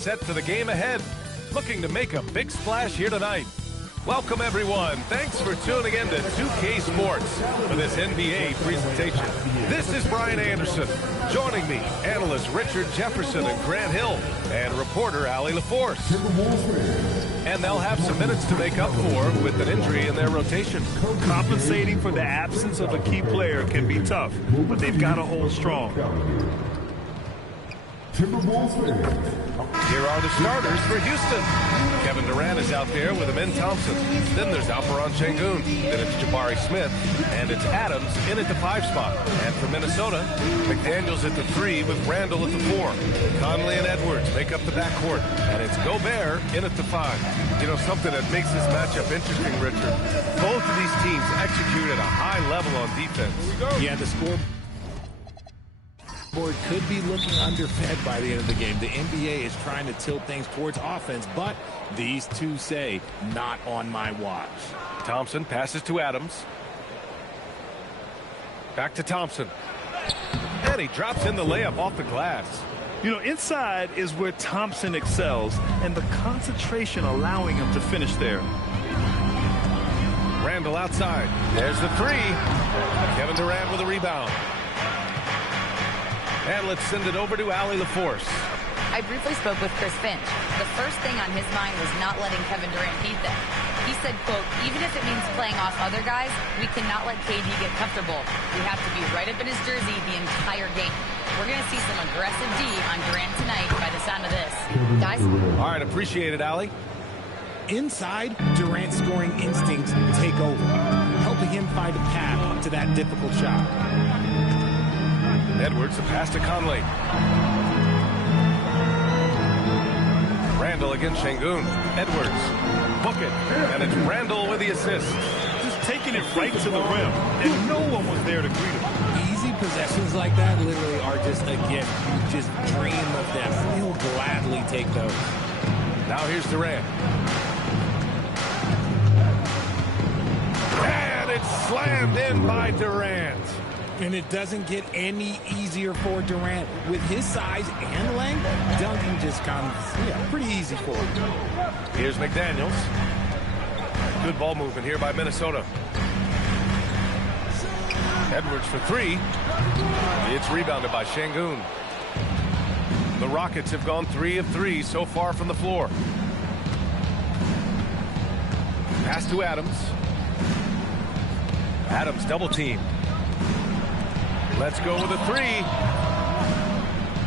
Set for the game ahead, looking to make a big splash here tonight. Welcome everyone, thanks for tuning in to 2K Sports for this NBA presentation. This is Brian Anderson. Joining me, analyst Richard Jefferson and Grant Hill, and reporter Allie LaForce. And they'll have some minutes to make up for with an injury in their rotation. Compensating for the absence of a key player can be tough, but they've got to hold strong. Here are the starters for Houston. Kevin Durant is out there with Amin Thompson. Then there's Alperen Sengun. Then it's Jabari Smith. And it's Adams in at the 5 spot. And for Minnesota, McDaniels at the 3 with Randall at the 4. Conley and Edwards make up the backcourt. And it's Gobert in at the 5. You know, something that makes this matchup interesting, Richard. Both of these teams execute at a high level on defense. Yeah, the scoreboard could be looking underfed by the end of the game. The NBA is trying to tilt things towards offense, but these two say, not on my watch. Thompson passes to Adams. Back to Thompson. And he drops in the layup off the glass. You know, inside is where Thompson excels, and the concentration allowing him to finish there. Randall outside. There's the 3. Kevin Durant with a rebound. And let's send it over to Allie LaForce. I briefly spoke with Chris Finch. The first thing on his mind was not letting Kevin Durant beat them. He said, quote, even if it means playing off other guys, we cannot let KD get comfortable. We have to be right up in his jersey the entire game. We're going to see some aggressive D on Durant tonight by the sound of this. Guys? All right, appreciate it, Allie. Inside, Durant's scoring instincts take over, helping him find a path to that difficult shot. Edwards, a pass to Conley. Randall against Sengun. Edwards, book it, and it's Randall with the assist. Just taking it right to the rim, and no one was there to greet him. Easy possessions like that literally are just a gift. You just dream of them. He'll gladly take those. Now here's Durant. And it's slammed in by Durant. And it doesn't get any easier for Durant. With his size and length, dunking just comes pretty easy for him. Here's McDaniels. Good ball movement here by Minnesota. Edwards for 3. It's rebounded by Sengun. The Rockets have gone 3 of 3 so far from the floor. Pass to Adams. Adams double team. Let's go with a 3.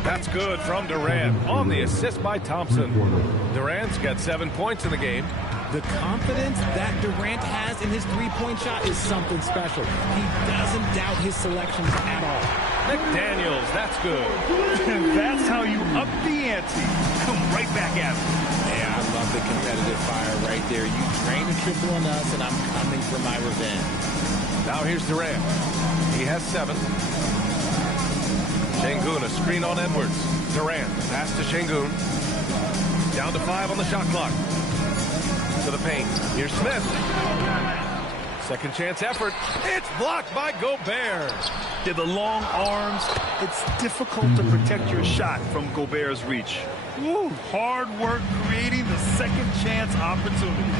That's good from Durant on the assist by Thompson. Durant's got 7 points in the game. The confidence that Durant has in his three-point shot is something special. He doesn't doubt his selections at all. McDaniels, that's good. And that's how you up the ante. Come right back at him. Yeah, I love the competitive fire right there. You drain a triple on us, and I'm coming for my revenge. Now here's Durant. He has 7. Sengun, a screen on Edwards. Durant, pass to Sengun. Down to 5 on the shot clock. To the paint. Here's Smith. Second chance effort. It's blocked by Gobert. Yeah, the long arms. It's difficult to protect your shot from Gobert's reach. Woo, hard work creating the second chance opportunity.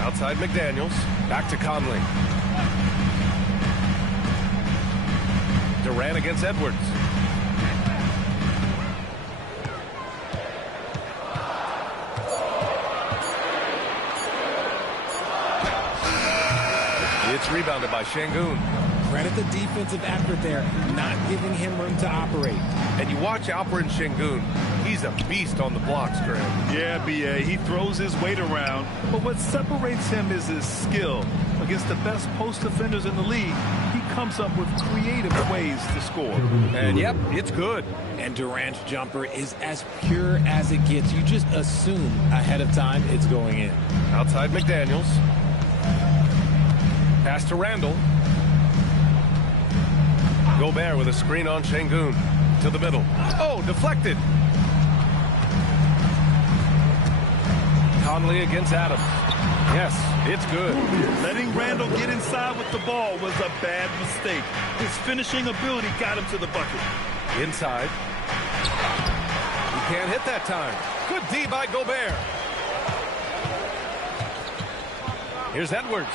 Outside McDaniels. Back to Conley. Durant against Edwards. It's rebounded by Sengun. Credit the defensive effort there, not giving him room to operate. And you watch Alperen Sengun. He's a beast on the blocks, Grant. Yeah, B.A., he throws his weight around, but what separates him is his skill. Against the best post defenders in the league, he comes up with creative ways to score. And, yep, it's good. And Durant's jumper is as pure as it gets. You just assume ahead of time it's going in. Outside McDaniels. Pass to Randall. Gobert with a screen on Sengun. To the middle. Oh, deflected. Conley against Adams. Yes, it's good. Letting Randall get inside with the ball was a bad mistake. His finishing ability got him to the bucket. Inside. He can't hit that time. Good D by Gobert. Here's Edwards.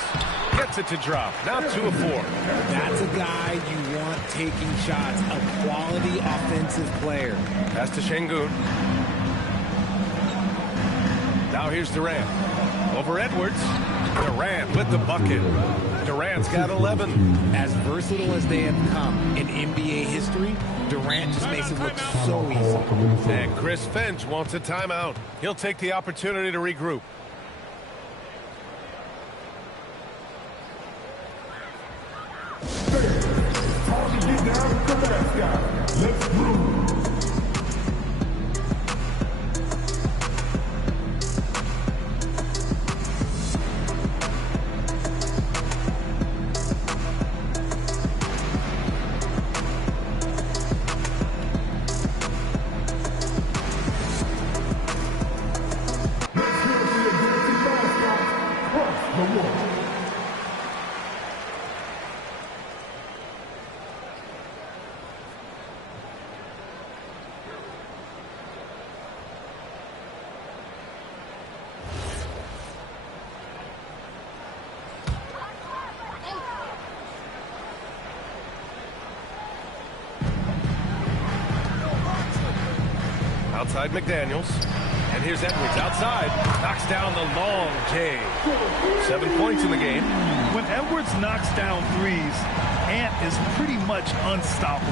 Gets it to drop. Now 2 of 4. That's a guy you want taking shots. A quality offensive player. Pass to Şengün. Now here's Durant. Over Edwards. Durant with the bucket. Durant's got 11. As versatile as they have come in NBA history, Durant just makes it look so easy. And Chris Finch wants a timeout. He'll take the opportunity to regroup. Time to get down to the mascot. Let's move. Outside McDaniels. And here's Edwards outside. Knocks down the long J. 7 points in the game. When Edwards knocks down threes, Ant is pretty much unstoppable.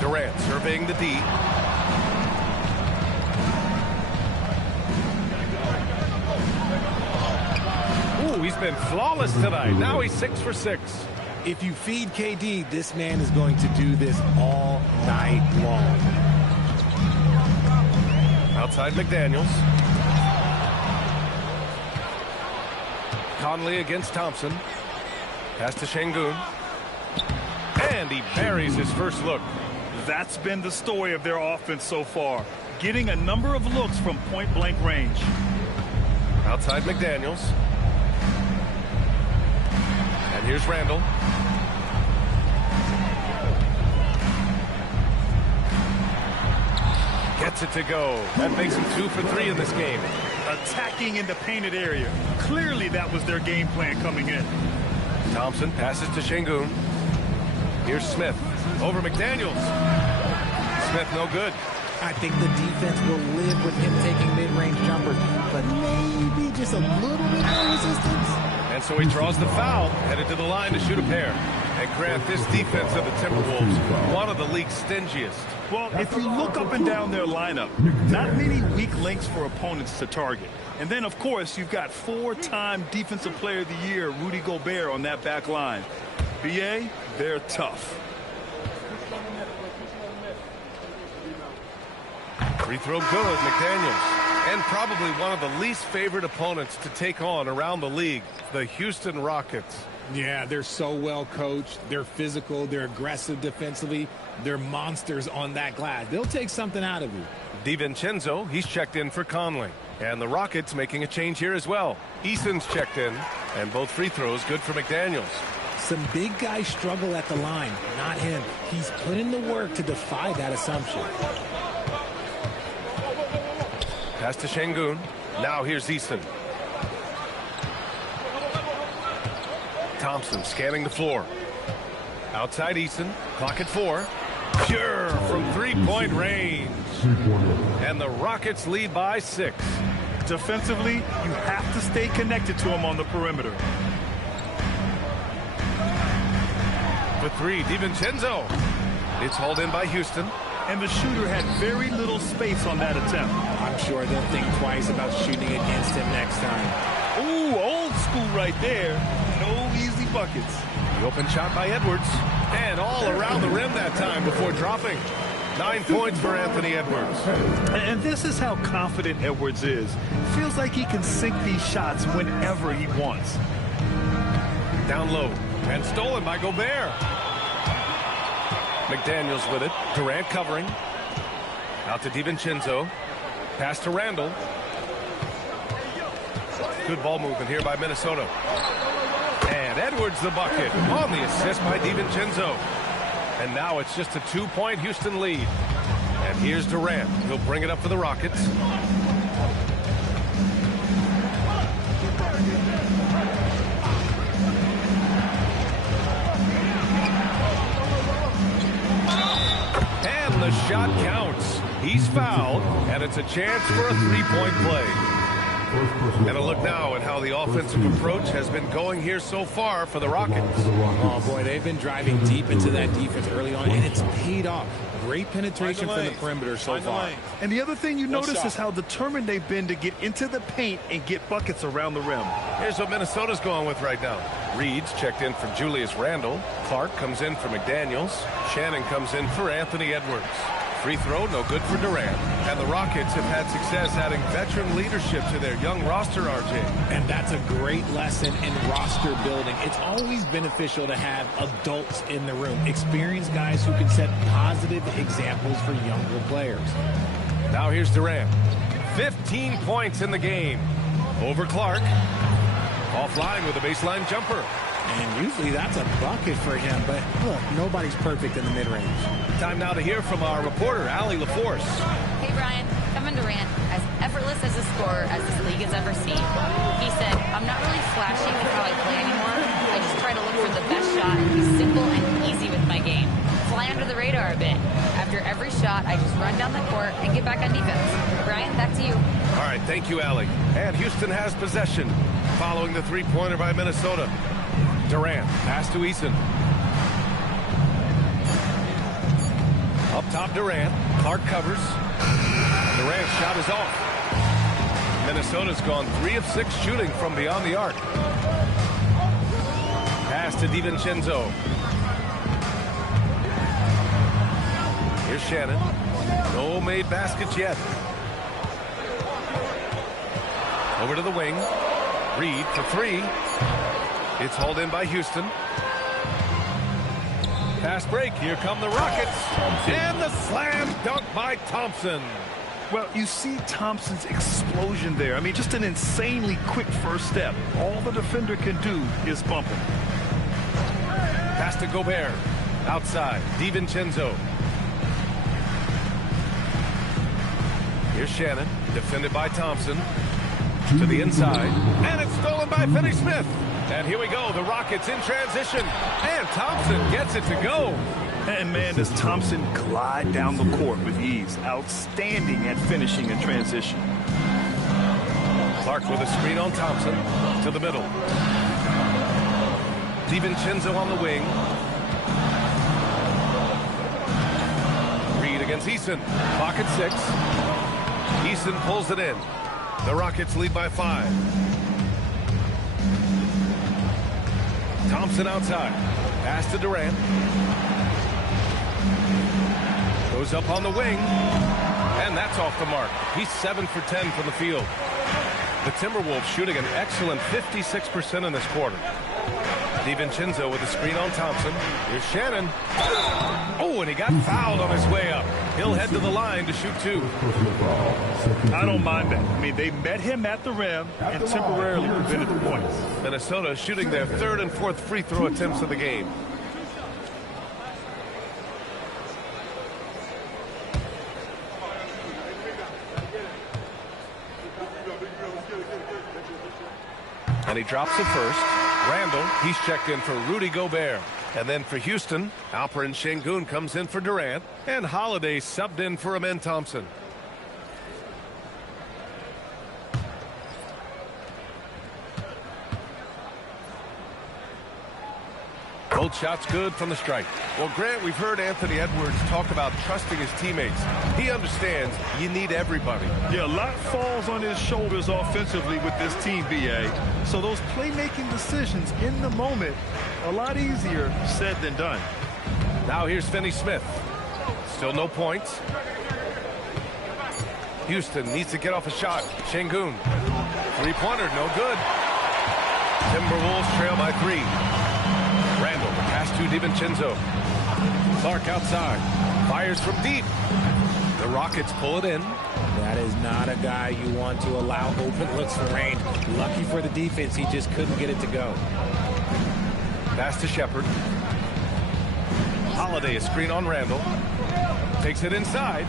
Durant surveying the D. Ooh, he's been flawless tonight. Now he's 6 for 6. If you feed KD, this man is going to do this all night long. Outside McDaniels. Conley against Thompson. Pass to Şengün. And he buries his first look. That's been the story of their offense so far, getting a number of looks from point-blank range. Outside McDaniels. And here's Randall. Gets it to go. That makes him 2 for 3 in this game. Attacking in the painted area. Clearly that was their game plan coming in. Thompson passes to Şengün. Here's Smith. Over McDaniels. Smith no good. I think the defense will live with him taking mid-range jumpers, but maybe just a little bit more resistance. And so he draws the foul, headed to the line to shoot a pair. And Grant, this defense of the Timberwolves, one of the league's stingiest. Well, if you look up and down their lineup, not many weak links for opponents to target. And then, of course, you've got 4-time Defensive Player of the Year, Rudy Gobert, on that back line. BA, they're tough. Free throw good, McDaniels. And probably one of the least favorite opponents to take on around the league, the Houston Rockets. Yeah, they're so well coached. They're physical. They're aggressive defensively. They're monsters on that glass. They'll take something out of you. DiVincenzo, he's checked in for Conley. And the Rockets making a change here as well. Eason's checked in, and both free throws good for McDaniels. Some big guys struggle at the line, not him. He's put in the work to defy that assumption. Pass to Şengün. Now here's Eason. Thompson scanning the floor. Outside Eason. Clock at 4. Pure from three-point range. And the Rockets lead by 6. Defensively, you have to stay connected to him on the perimeter. For 3, DiVincenzo. It's hauled in by Houston. And the shooter had very little space on that attempt. I'm sure they'll think twice about shooting against him next time. Ooh, old school right there. No easy buckets. The open shot by Edwards. And all around the rim that time before dropping. 9 points for Anthony Edwards. And this is how confident Edwards is. Feels like he can sink these shots whenever he wants. Down low. And stolen by Gobert. McDaniels with it. Durant covering. Out to DiVincenzo. Pass to Randall. Good ball movement here by Minnesota. And Edwards the bucket on the assist by DiVincenzo. And now it's just a 2-point Houston lead. And here's Durant. He'll bring it up for the Rockets. And the shot counts. He's fouled, and it's a chance for a 3-point play. And a look now at how the offensive approach has been going here so far for the Rockets. Oh, boy, they've been driving deep into that defense early on, and it's paid off. Great penetration from the perimeter so far. And the other thing you notice is how determined they've been to get into the paint and get buckets around the rim. Here's what Minnesota's going with right now. Reed's checked in for Julius Randle. Clark comes in for McDaniels. Shannon comes in for Anthony Edwards. Free throw, no good for Durant. And the Rockets have had success adding veteran leadership to their young roster, RJ. And that's a great lesson in roster building. It's always beneficial to have adults in the room, experienced guys who can set positive examples for younger players. Now here's Durant. 15 points in the game. Over Clark. Offline with a baseline jumper. And usually that's a bucket for him, but look, nobody's perfect in the mid-range. Time now to hear from our reporter, Allie LaForce. Hey, Brian. Kevin Durant, as effortless as a scorer as this league has ever seen. He said, I'm not really flashy with how I play anymore. I just try to look for the best shot and be simple and easy with my game. Fly under the radar a bit. After every shot, I just run down the court and get back on defense. Brian, back to you. All right, thank you, Allie. And Houston has possession following the three-pointer by Minnesota. Durant, pass to Eason. Up top, Durant. Clark covers. Durant's shot is off. Minnesota's gone 3 of 6 shooting from beyond the arc. Pass to DiVincenzo. Here's Shannon. No made baskets yet. Over to the wing. Reed for 3. It's hauled in by Houston. Pass break. Here come the Rockets. And the slam dunk by Thompson. Well, you see Thompson's explosion there. I mean, just an insanely quick first step. All the defender can do is bump him. Pass to Gobert. Outside. DiVincenzo. Here's Shannon. Defended by Thompson. To the inside. And it's stolen by Finney-Smith. And here we go, the Rockets in transition. And Thompson gets it to go. And man, does Thompson glide down the court with ease. Outstanding at finishing in transition. Clark with a screen on Thompson. To the middle. DiVincenzo on the wing. Reed against Eason. Clock at 6. Eason pulls it in. The Rockets lead by 5. Thompson outside. Pass to Durant. Goes up on the wing. And that's off the mark. He's 7 for 10 from the field. The Timberwolves shooting an excellent 56% in this quarter. DiVincenzo with a screen on Thompson. Here's Shannon. Oh, and he got fouled on his way up. He'll head to the line to shoot 2. I don't mind that. I mean, they met him at the rim and temporarily prevented the points. Minnesota shooting their 3rd and 4th free throw attempts of the game. And he drops the first. Randle, he's checked in for Rudy Gobert. And then for Houston, Alperen Şengün comes in for Durant. And Holiday subbed in for Amen Thompson. Both shots good from the strike. Well, Grant, we've heard Anthony Edwards talk about trusting his teammates. He understands you need everybody. Yeah, a lot falls on his shoulders offensively with this team, BA. So those playmaking decisions in the moment, a lot easier said than done. Now here's Finney-Smith. Still no points. Houston needs to get off a shot. Şengün. Three-pointer, no good. Timberwolves trail by 3. Randle, pass to DiVincenzo. Clark outside. Fires from deep. The Rockets pull it in. That is not a guy you want to allow open looks for rain. Lucky for the defense, he just couldn't get it to go. Pass to Shepherd. Holiday a screen on Randall. Takes it inside.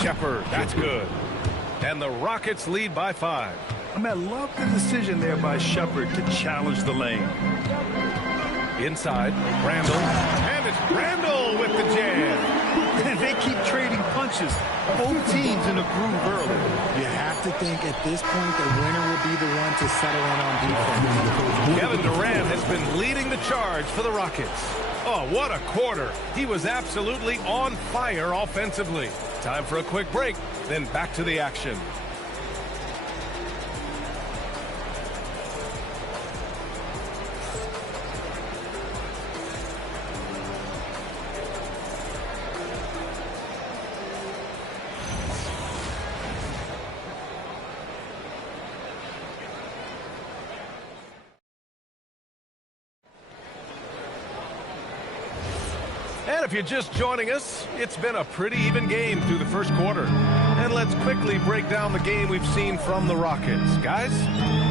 Shepard, that's good. And the Rockets lead by 5. I love the decision there by Shepard to challenge the lane. Inside, Randall. And it's Randall with the jam. They keep trading punches. Both teams in a groove early. You have to think at this point the winner will be the one to settle in on defense. Kevin Durant has been leading the charge for the Rockets. Oh, what a quarter. He was absolutely on fire offensively. Time for a quick break, then back to the action. And if you're just joining us, it's been a pretty even game through the first quarter. And let's quickly break down the game we've seen from the Rockets. Guys?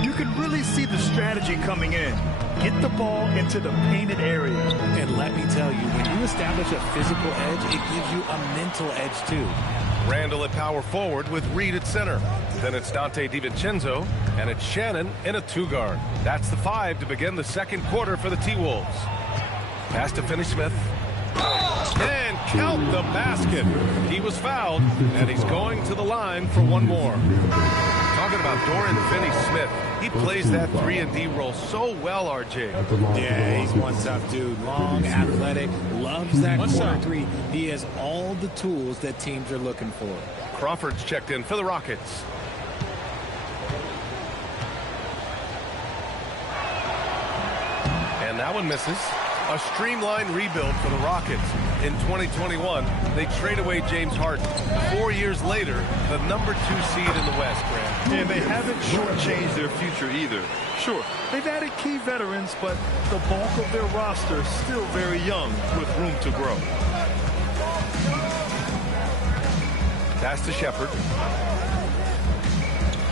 You can really see the strategy coming in. Get the ball into the painted area. And let me tell you, when you establish a physical edge, it gives you a mental edge too. Randall at power forward with Reed at center. Then it's Dante DiVincenzo, and it's Shannon in a 2-guard. That's the 5 to begin the second quarter for the T-Wolves. Pass to Finney-Smith. And count the basket. He was fouled, and he's going to the line for one more. Talking about Dorian Finney-Smith. He plays that 3-and-D role so well, RJ. Yeah, he's one tough dude. Long, athletic, loves that corner 3. He has all the tools that teams are looking for. Crawford's checked in for the Rockets. And that one misses. A streamlined rebuild for the Rockets. In 2021, they trade away James Harden. 4 years later, the number 2 seed in the West, Grant. And they haven't shortchanged their future either. Sure, they've added key veterans, but the bulk of their roster is still very young with room to grow. Pass to Shepard.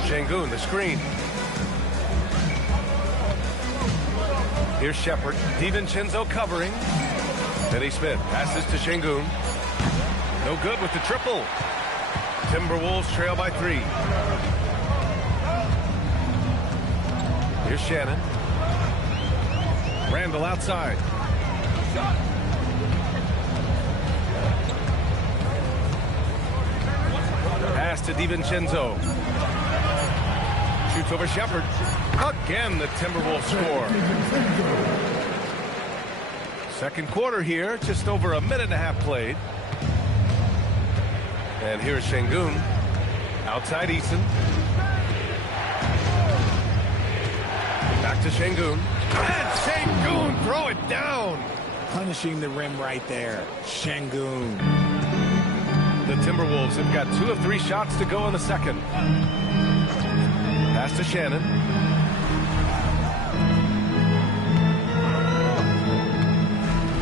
Şengün, the screen. Here's Shepard. DiVincenzo covering. Finney-Smith passes to Şengün. No good with the triple. Timberwolves trail by 3. Here's Shannon. Randall outside. Pass to DiVincenzo. Shoots over Shepard. Again, the Timberwolves score. Second quarter here, just over a minute and a half played. And here's Şengün. Outside Eason. Back to Şengün. And Şengün, throw it down. Punishing the rim right there. Şengün. The Timberwolves have got 2 of 3 shots to go in the second. Pass to Shannon.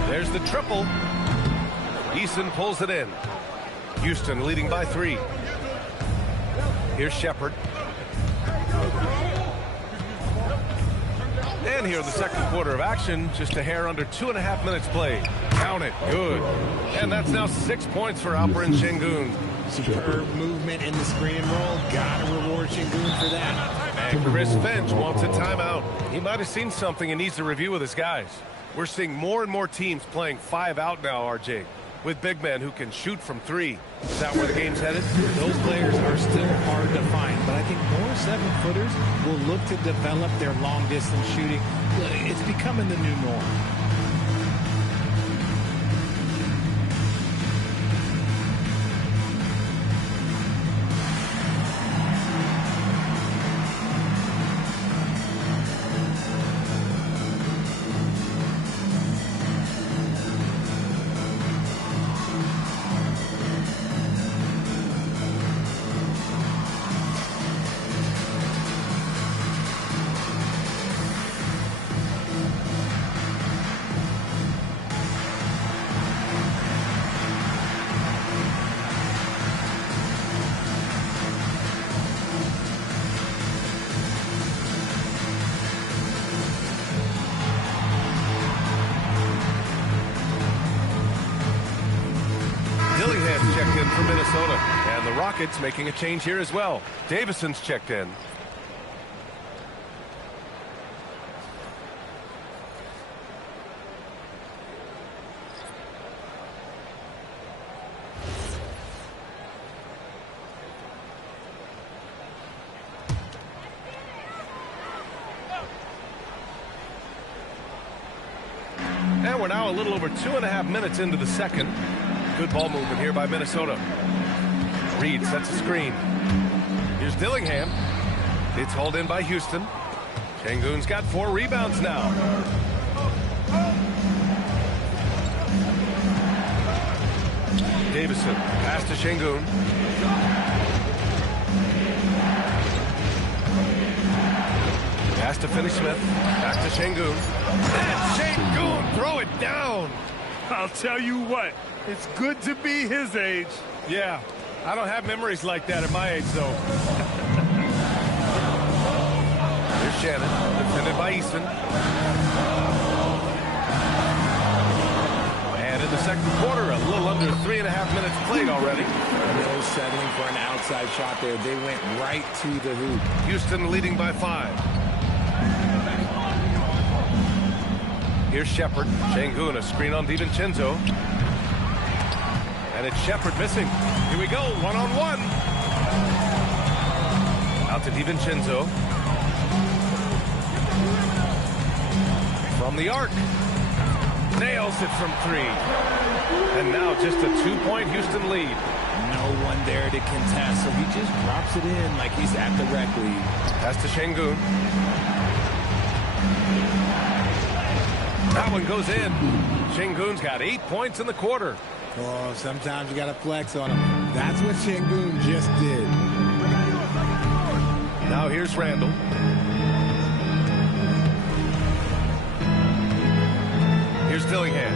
There's the triple. Eason pulls it in. Houston leading by 3. Here's Shepard. And here in the second quarter of action, just a hair under 2.5 minutes played. Count it. Good. And that's now 6 points for Alperen Şengün. Superb movement in the screen and roll. Gotta reward Şengün for that. And Chris Finch wants a timeout. He might have seen something and needs to review with his guys. We're seeing more and more teams playing 5 out now, RJ, with big men who can shoot from 3. Is that where the game's headed? Those players are still hard to find, but I think more 7-footers will look to develop their long-distance shooting. It's becoming the new norm. Dillingham's checked in for Minnesota. And the Rockets making a change here as well. Davison's checked in. And we're now a little over 2.5 minutes into the second. Good ball movement here by Minnesota. Reed sets a screen. Here's Dillingham. It's hauled in by Houston. Şengün's got 4 rebounds now. Davison, pass to Şengün. Pass to Finney-Smith. Back to Şengün. And Şengün, throw it down. I'll tell you what, it's good to be his age. Yeah, I don't have memories like that at my age, though. Here's Shannon, defended by Easton. And in the second quarter, a little under 3.5 minutes played already. No settling for an outside shot there. They went right to the hoop. Houston leading by 5. Here's Shepard. Şengün, a screen on DiVincenzo. And it's Shepard missing. Here we go, one-on-one. Out to DiVincenzo. From the arc. Nails it from 3. And now just a 2-point Houston lead. No one there to contest, so he just drops it in like he's at the rec league. Pass to Şengün. That one goes in. Şengün's got 8 points in the quarter. Oh, sometimes you got to flex on him. That's what Şengün just did. Now here's Randall. Here's Dillingham.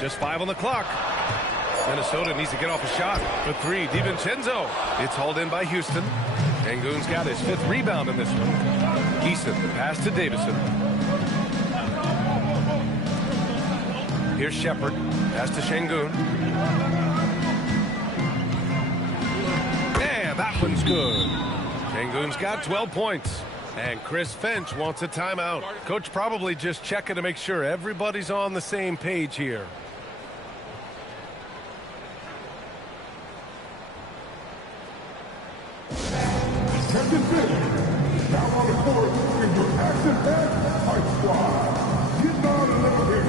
Just 5 on the clock. Minnesota needs to get off a shot. For 3, DiVincenzo. It's hauled in by Houston. Şengün's got his 5th rebound in this one. Easton, pass to Davison. Here's Shepard. Pass to Şengün. And that one's good. Şengün's got 12 points. And Chris Finch wants a timeout. Coach probably just checking to make sure everybody's on the same page here. Now on the court is your action-packed fight squad. Get on a little bit.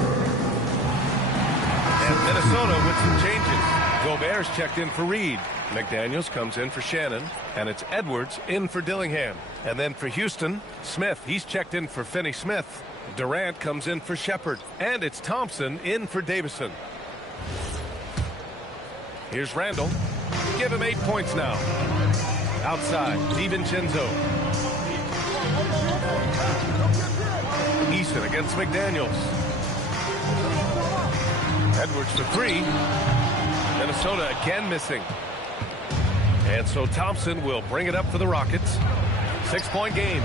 And Minnesota with some changes. Gobert's checked in for Reed. McDaniels comes in for Shannon. And it's Edwards in for Dillingham. And then for Houston, Smith. He's checked in for Finney-Smith. Durant comes in for Shepard. And it's Thompson in for Davison. Here's Randall. Give him 8 points now. Outside, DiVincenzo. Easton against McDaniels. Edwards for 3. Minnesota again missing. And so Thompson will bring it up for the Rockets. 6-point game.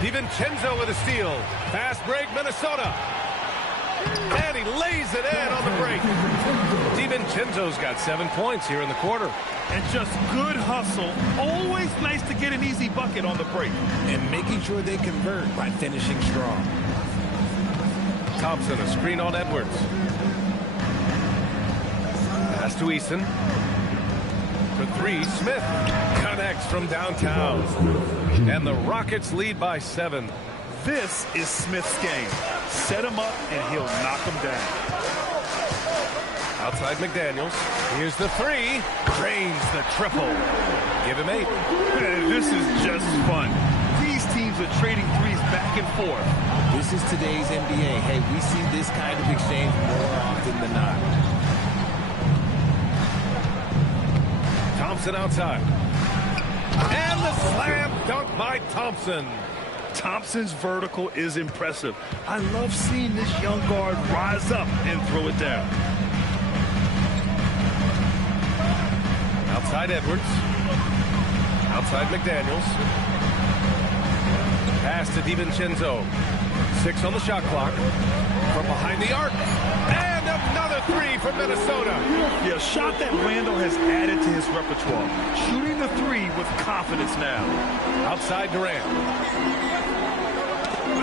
DiVincenzo with a steal. Fast break, Minnesota. And he lays it in on the break. DiVincenzo's got 7 points here in the quarter. And just good hustle. Always nice to get an easy bucket on the break. And making sure they convert by finishing strong. Thompson, a screen on Edwards. Pass to Easton. For 3, Smith connects from downtown. And the Rockets lead by 7. This is Smith's game. Set him up and he'll knock him down. Outside McDaniels. Here's the 3. Drains the triple. Give him 8. This is just fun. These teams are trading threes back and forth. This is today's NBA. Hey, we see this kind of exchange more often than not. Thompson outside. And the slam dunk by Thompson. Thompson's vertical is impressive. I love seeing this young guard rise up and throw it down. Outside Edwards. Outside McDaniels. Pass to DiVincenzo. 6 on the shot clock. From behind the arc. And another three from Minnesota. Yeah, a shot that Randall has added to his repertoire. Shooting the three with confidence now. Outside Durant.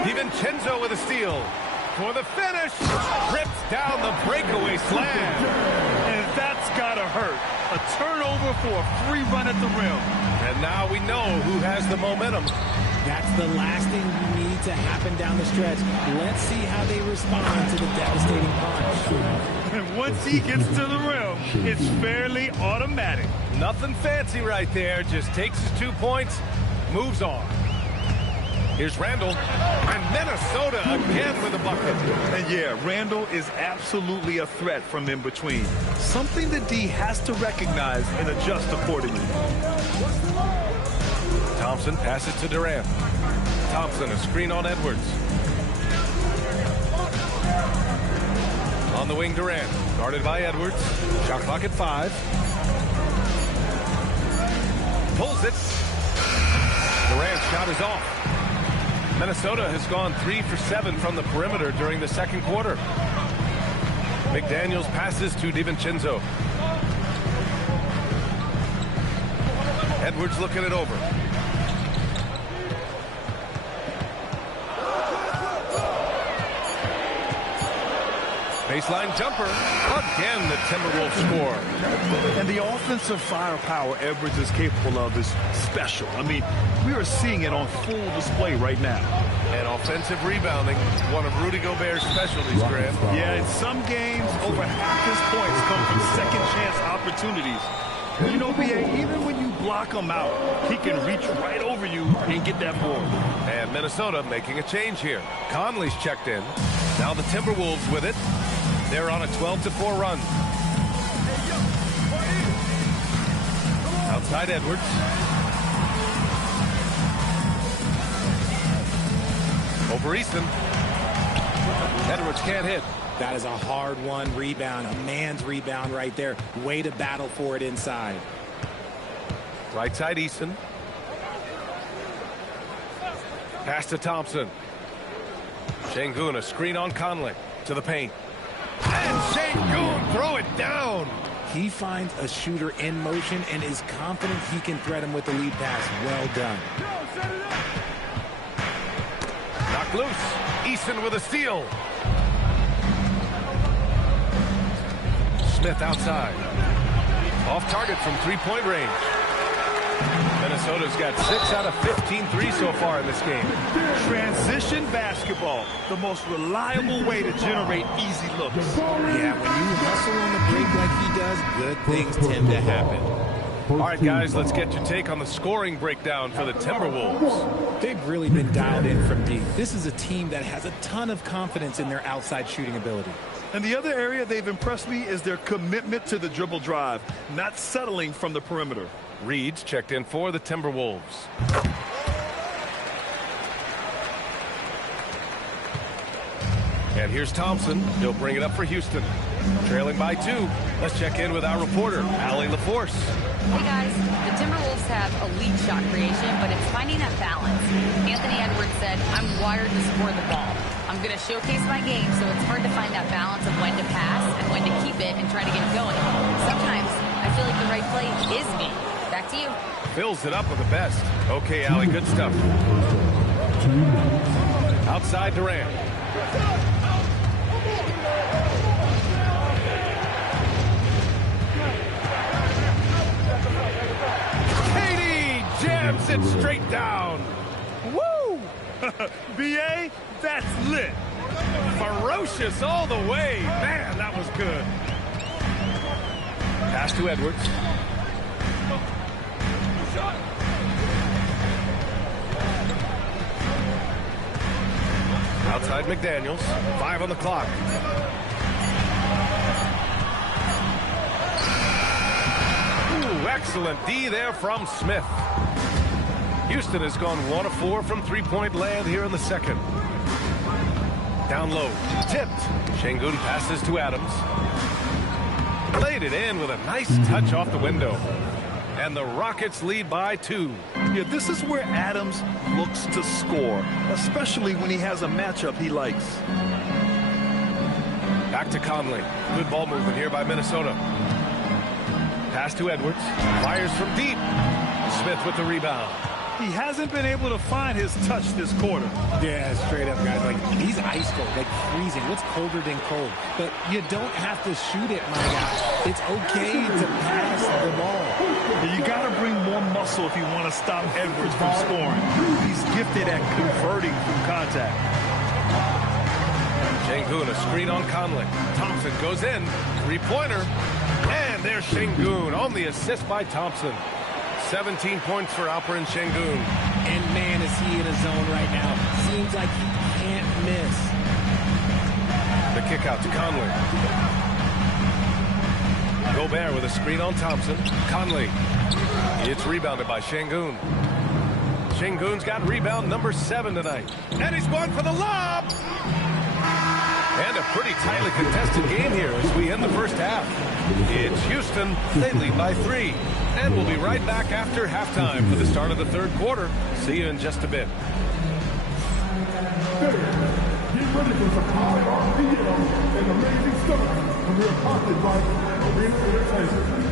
DiVincenzo with a steal. For the finish. Rips down the breakaway slam. And that's gotta hurt. A turnover for a free run at the rim. And now we know who has the momentum. That's the last thing you need to happen down the stretch. Let's see how they respond to the devastating punch. And once he gets to the rim, it's fairly automatic. Nothing fancy right there. Just takes his 2 points, moves on. Here's Randall, and Minnesota again with a bucket. And yeah, Randall is absolutely a threat from in between. Something that D has to recognize and adjust accordingly. Thompson passes to Durant. Thompson, a screen on Edwards. On the wing, Durant, guarded by Edwards. Shot clock at 5. Pulls it. Durant's shot is off. Minnesota has gone 3 for 7 from the perimeter during the second quarter. McDaniels passes to DiVincenzo. Edwards looking it over. Baseline jumper. Again, the Timberwolves score. And the offensive firepower Edwards is capable of is special. I mean, we are seeing it on full display right now. And offensive rebounding, one of Rudy Gobert's specialties, Grant. Yeah, in some games, over half his points come from second chance opportunities. You know, B.A., even when you block him out, he can reach right over you and get that board. And Minnesota making a change here. Conley's checked in. Now the Timberwolves with it. They're on a 12-4 run. Outside Edwards. Over Easton. Edwards can't hit. That is a hard-won rebound, a man's rebound right there. Way to battle for it inside. Right side Easton. Pass to Thompson. Şengün, a screen on Conley. To the paint. And Şengün throw it down. He finds a shooter in motion and is confident he can threat him with the lead pass. Well done. Knocked loose. Easton with a steal. Smith outside. Off target from three-point range. Minnesota's got 6 out of 15 threes so far in this game. Transition basketball, the most reliable way to generate easy looks. Yeah, when you hustle on the break like he does, good things tend to happen. All right, guys, let's get your take on the scoring breakdown for the Timberwolves. They've really been dialed in from deep. This is a team that has a ton of confidence in their outside shooting ability. And the other area they've impressed me is their commitment to the dribble drive, not settling from the perimeter. Reed's checked in for the Timberwolves. And here's Thompson. He'll bring it up for Houston. Trailing by 2. Let's check in with our reporter, Allie LaForce. Hey guys, the Timberwolves have elite shot creation, but it's finding that balance. Anthony Edwards said, I'm wired to score the ball. I'm going to showcase my game, so it's hard to find that balance of when to pass and when to keep it and try to get it going. Sometimes I feel like the right play is me. Back to you. Fills it up with the best. Okay, Allie, good stuff. Outside Durant. KD jams it straight down. Woo! B.A., that's lit. Ferocious all the way. Man, that was good. Pass to Edwards. Outside McDaniels. 5 on the clock. Ooh, excellent D there from Smith. Houston has gone 1 of 4 from three-point land here in the second. Down low. Tipped. Şengün passes to Adams. Played it in with a nice touch off the window. And the Rockets lead by 2. Yeah, this is where Adams looks to score, especially when he has a matchup he likes. Back to Conley. Good ball movement here by Minnesota. Pass to Edwards. Fires from deep. Smith with the rebound. He hasn't been able to find his touch this quarter. Yeah, straight up, guys. Like, he's ice cold, like freezing. What's colder than cold? But you don't have to shoot it, my guy. It's okay to pass the ball. You got to bring more muscle if you want to stop Edwards from scoring. He's gifted at converting from contact. Şengün, a screen on Conley. Thompson goes in. Three-pointer. And there's Şengün on the assist by Thompson. 17 points for Alperen Şengün. And man, is he in a zone right now. Seems like he can't miss. The kick out to Conley. Gobert with a screen on Thompson. Conley. It's rebounded by Şengün. Şengün's got rebound number 7 tonight. And he's going for the lob. And a pretty tightly contested game here as we end the first half. It's Houston. They lead by 3. And we'll be right back after halftime for the start of the third quarter. See you in just a bit. Get ready for some high RPM and amazing stuff from your pocket by Arena Entertainment.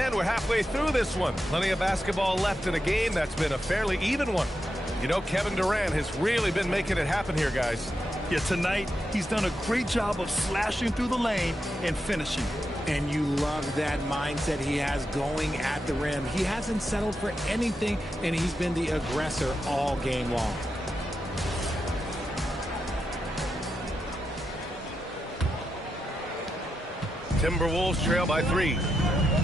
And we're halfway through this one. Plenty of basketball left in a game that's been a fairly even one. You know, Kevin Durant has really been making it happen here, guys. Yeah, tonight, he's done a great job of slashing through the lane and finishing. And you love that mindset he has going at the rim. He hasn't settled for anything, and he's been the aggressor all game long. Timberwolves trail by 3.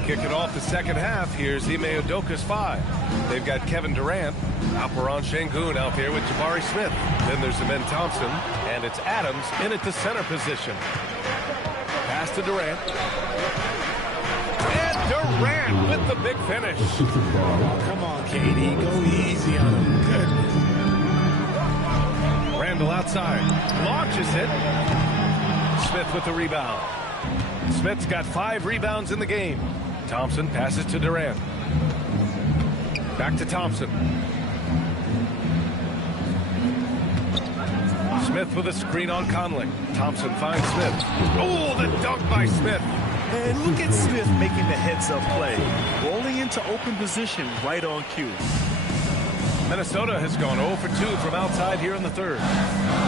Kicking off the second half, here's Ime Udoka's 5. They've got Kevin Durant, Alperen Şengün out there with Jabari Smith. Then there's Amen Thompson, and it's Adams in at the center position. Pass to Durant. And Durant with the big finish. Come on, KD, go easy on him. Goodness. Randall outside, launches it. Smith with the rebound. Smith's got 5 rebounds in the game. Thompson passes to Durant. Back to Thompson. Smith with a screen on Conley. Thompson finds Smith. Oh, the dunk by Smith. And look at Smith making the heads-up play. Rolling into open position right on cue. Minnesota has gone 0 for 2 from outside here in the third.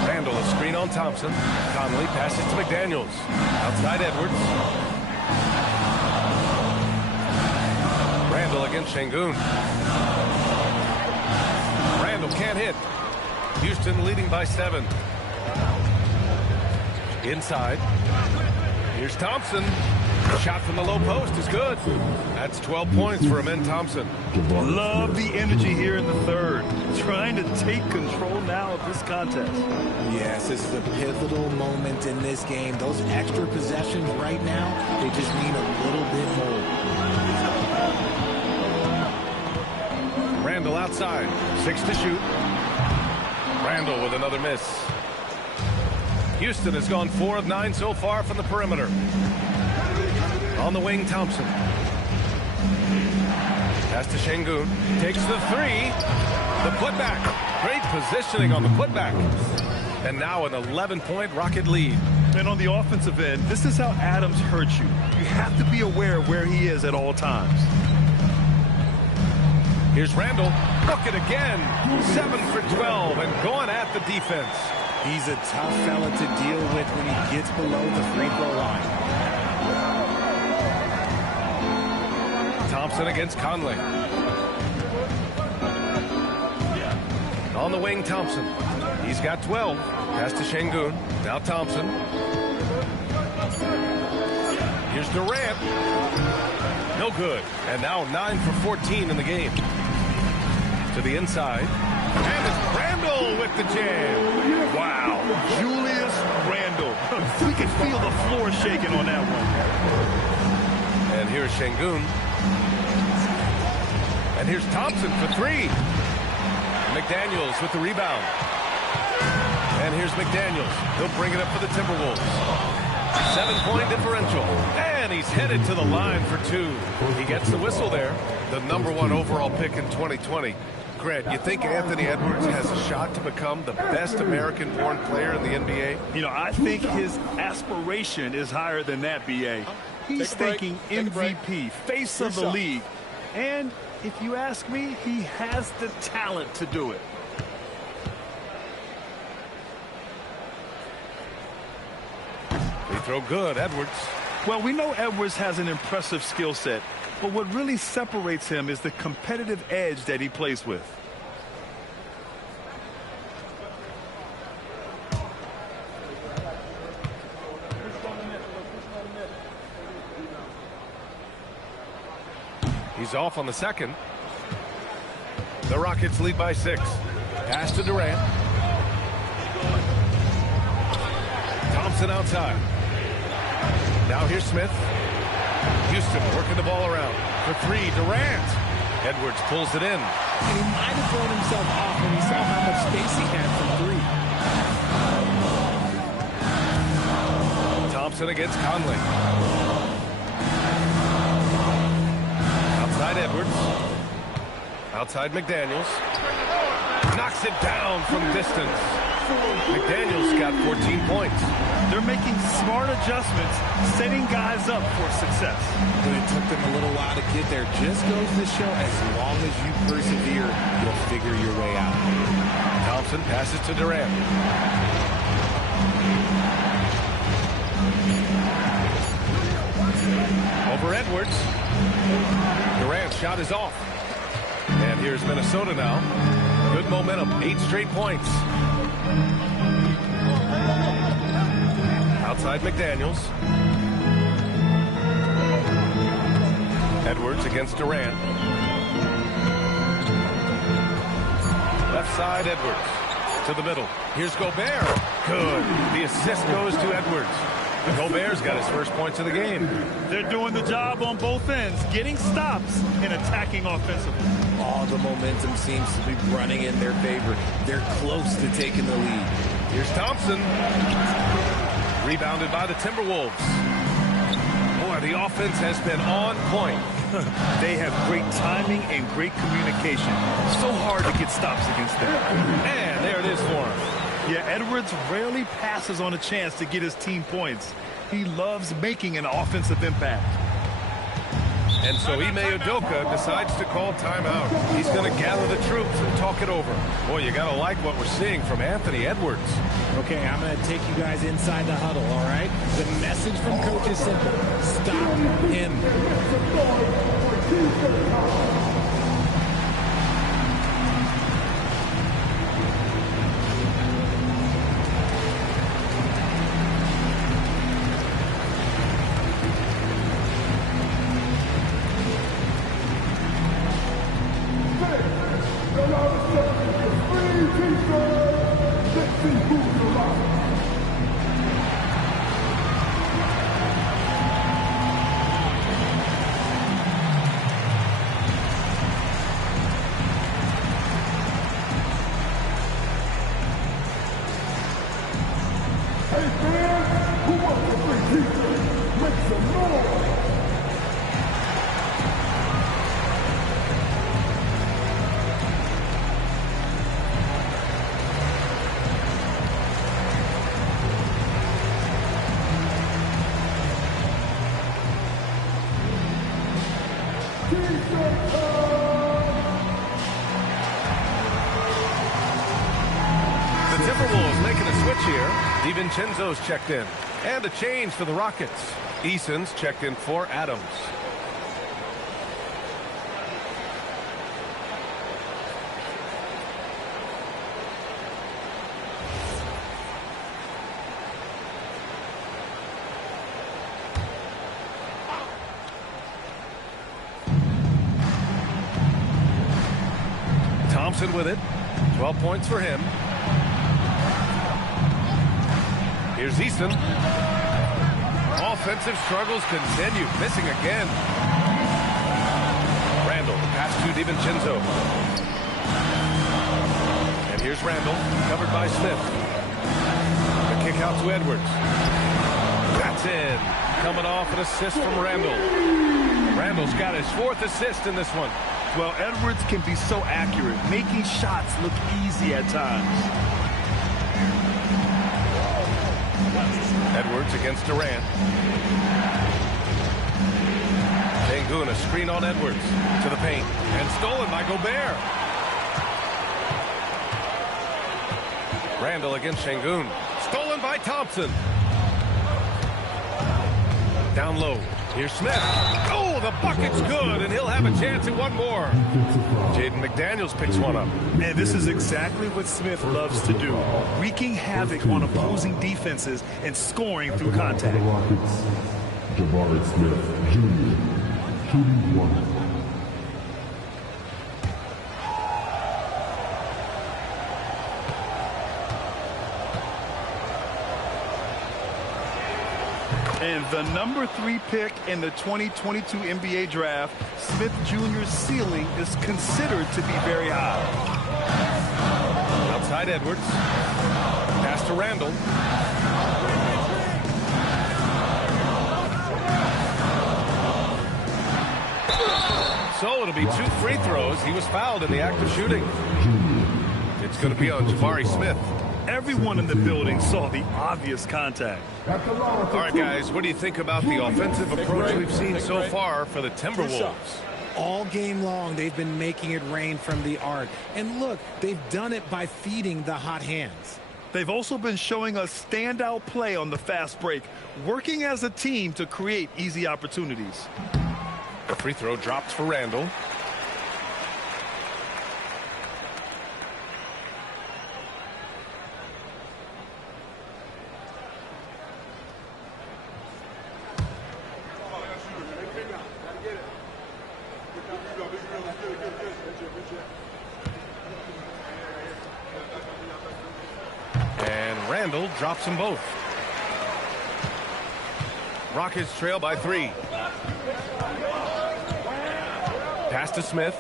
Randall a screen on Thompson. Conley passes to McDaniels. Outside Edwards. Randall against Şengün. Randall can't hit. Houston leading by 7. Inside. Here's Thompson. Shot from the low post is good. That's 12 points for Amen Thompson. Love the energy here in the third. Trying to take control now of this contest. Yes, this is a pivotal moment in this game. Those extra possessions right now, they just need a little bit more. Randall outside. 6 to shoot. Randall with another miss. Houston has gone 4 of 9 so far from the perimeter. On the wing, Thompson. Pass to Şengün. Takes the 3. The putback. Great positioning on the putback. And now an 11-point Rocket lead. And on the offensive end, this is how Adams hurts you. You have to be aware of where he is at all times. Here's Randall. Look at again. 7 for 12 and going at the defense. He's a tough fella to deal with when he gets below the free throw line. Thompson against Conley. On the wing, Thompson. He's got 12. Pass to Şengün. Now Thompson. Here's Durant. No good. And now 9 for 14 in the game. To the inside. And it's Randle with the jam. Wow. Julius Randle. We can feel the floor shaking on that one. And here's Şengün. And here's Thompson for 3. McDaniels with the rebound. And here's McDaniels. He'll bring it up for the Timberwolves. 7-point differential. And he's headed to the line for 2. He gets the whistle there. The #1 overall pick in 2020. Grant, you think Anthony Edwards has a shot to become the best American-born player in the NBA? You know, I think his aspiration is higher than that, B.A. He's thinking MVP, face of the league. And if you ask me, he has the talent to do it. Free throw good, Edwards. Well, we know Edwards has an impressive skill set, but what really separates him is the competitive edge that he plays with. He's off on the second. The Rockets lead by 6. Pass to Durant. Thompson outside. Now here's Smith. Houston working the ball around. For 3, Durant. Edwards pulls it in. And he might have thrown himself off when he saw how much space he had from 3. Thompson against Conley. Outside Edwards. Outside McDaniels. Knocks it down from distance. McDaniels got 14 points. They're making smart adjustments, setting guys up for success. But it took them a little while to get there. Just goes to show as long as you persevere, you'll figure your way out. Thompson passes to Durant. Over Edwards. Durant's shot is off. And here's Minnesota now. Good momentum, 8 straight points. Outside McDaniels. Edwards against Durant. Left side, Edwards. To the middle. Here's Gobert. Good. The assist goes to Edwards. Gobert's got his first points of the game. They're doing the job on both ends, getting stops and attacking offensively. All the momentum seems to be running in their favor. They're close to taking the lead. Here's Thompson. Rebounded by the Timberwolves. Boy, the offense has been on point. They have great timing and great communication. So hard to get stops against them. And there it is for him. Yeah, Edwards rarely passes on a chance to get his team points. He loves making an offensive impact. And so Ime Udoka decides to call timeout. He's going to gather the troops and talk it over. Boy, you got to like what we're seeing from Anthony Edwards. Okay, I'm going to take you guys inside the huddle, all right? The message from coach is simple. Stop him. here. DiVincenzo's checked in. And a change for the Rockets. Eason's checked in for Adams. Thompson with it. 12 points for him. Here's Easton. Offensive struggles continue. Missing again. Randall, pass to DiVincenzo. And here's Randall, covered by Smith. The kick out to Edwards. That's in. Coming off an assist from Randall. Randall's got his 4th assist in this one. Well, Edwards can be so accurate, making shots look easy at times. Edwards against Durant. Sengun, a screen on Edwards to the paint and stolen by Gobert. Randall against Sengun, stolen by Thompson. Down low. Here's Smith. Oh, the bucket's good, and he'll have a chance at one more. Jaden McDaniels picks one up. And this is exactly what Smith loves to do, wreaking havoc on opposing defenses and scoring through contact. Rockets, Jabari Smith Jr. shooting 1. And the number 3 pick in the 2022 NBA draft, Smith Jr.'s ceiling is considered to be very high. Outside Edwards. Pass to Randall. So it'll be 2 free throws. He was fouled in the act of shooting. It's going to be on Jabari Smith. Everyone in the building saw the obvious contact. All right, guys, what do you think about the offensive approach we've seen so far for the Timberwolves? All game long, they've been making it rain from the arc. And look, they've done it by feeding the hot hands. They've also been showing us standout play on the fast break, working as a team to create easy opportunities. The free throw dropped for Randall. And Randall drops them both. Rockets trail by 3. Pass to Smith.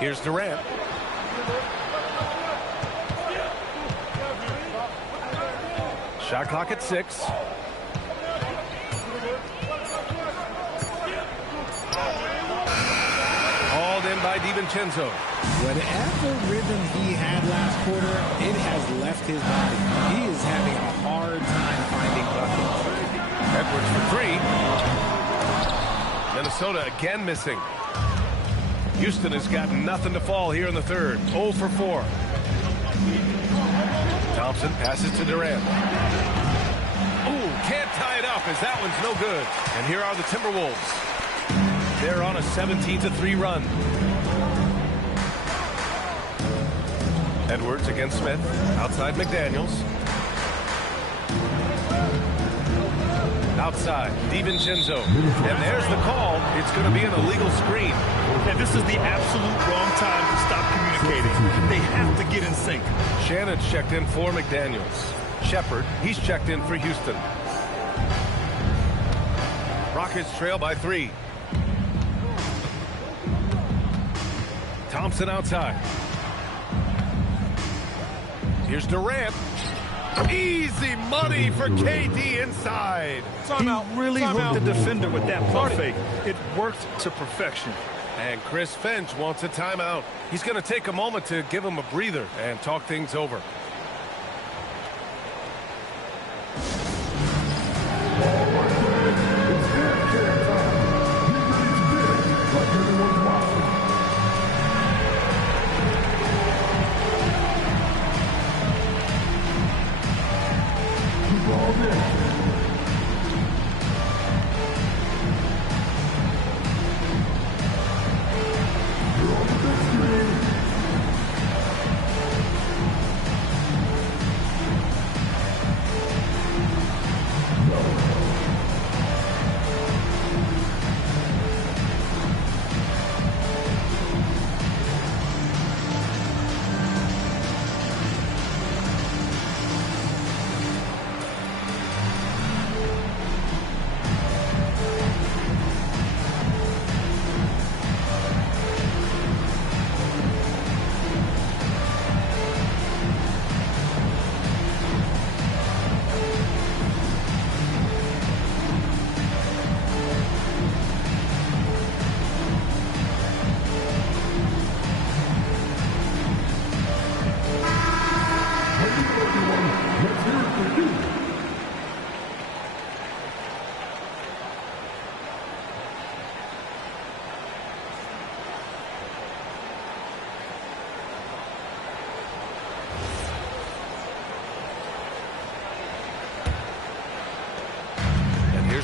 Here's Durant. Shot clock at 6. Hauled in by DiVincenzo. Whatever rhythm he had last quarter, it has left his body. He is having a hard time finding buckets. Edwards for 3. Minnesota again missing. Houston has got nothing to fall here in the 3rd. 0 for 4. Thompson passes to Durant. Ooh, can't tie it up as that one's no good. And here are the Timberwolves. They're on a 17-3 run. Edwards against Smith. Outside McDaniels. Outside, DiVincenzo. And there's the call. It's going to be an illegal screen. And this is the absolute wrong time to stop communicating. They have to get in sync. Shannon's checked in for McDaniels. Shepard, he's checked in for Houston. Rockets trail by 3. Thompson outside. Here's Durant. Easy money for KD inside. He really hooked the defender with that pump fake. It worked to perfection. And Chris Finch wants a timeout. He's going to take a moment to give him a breather and talk things over.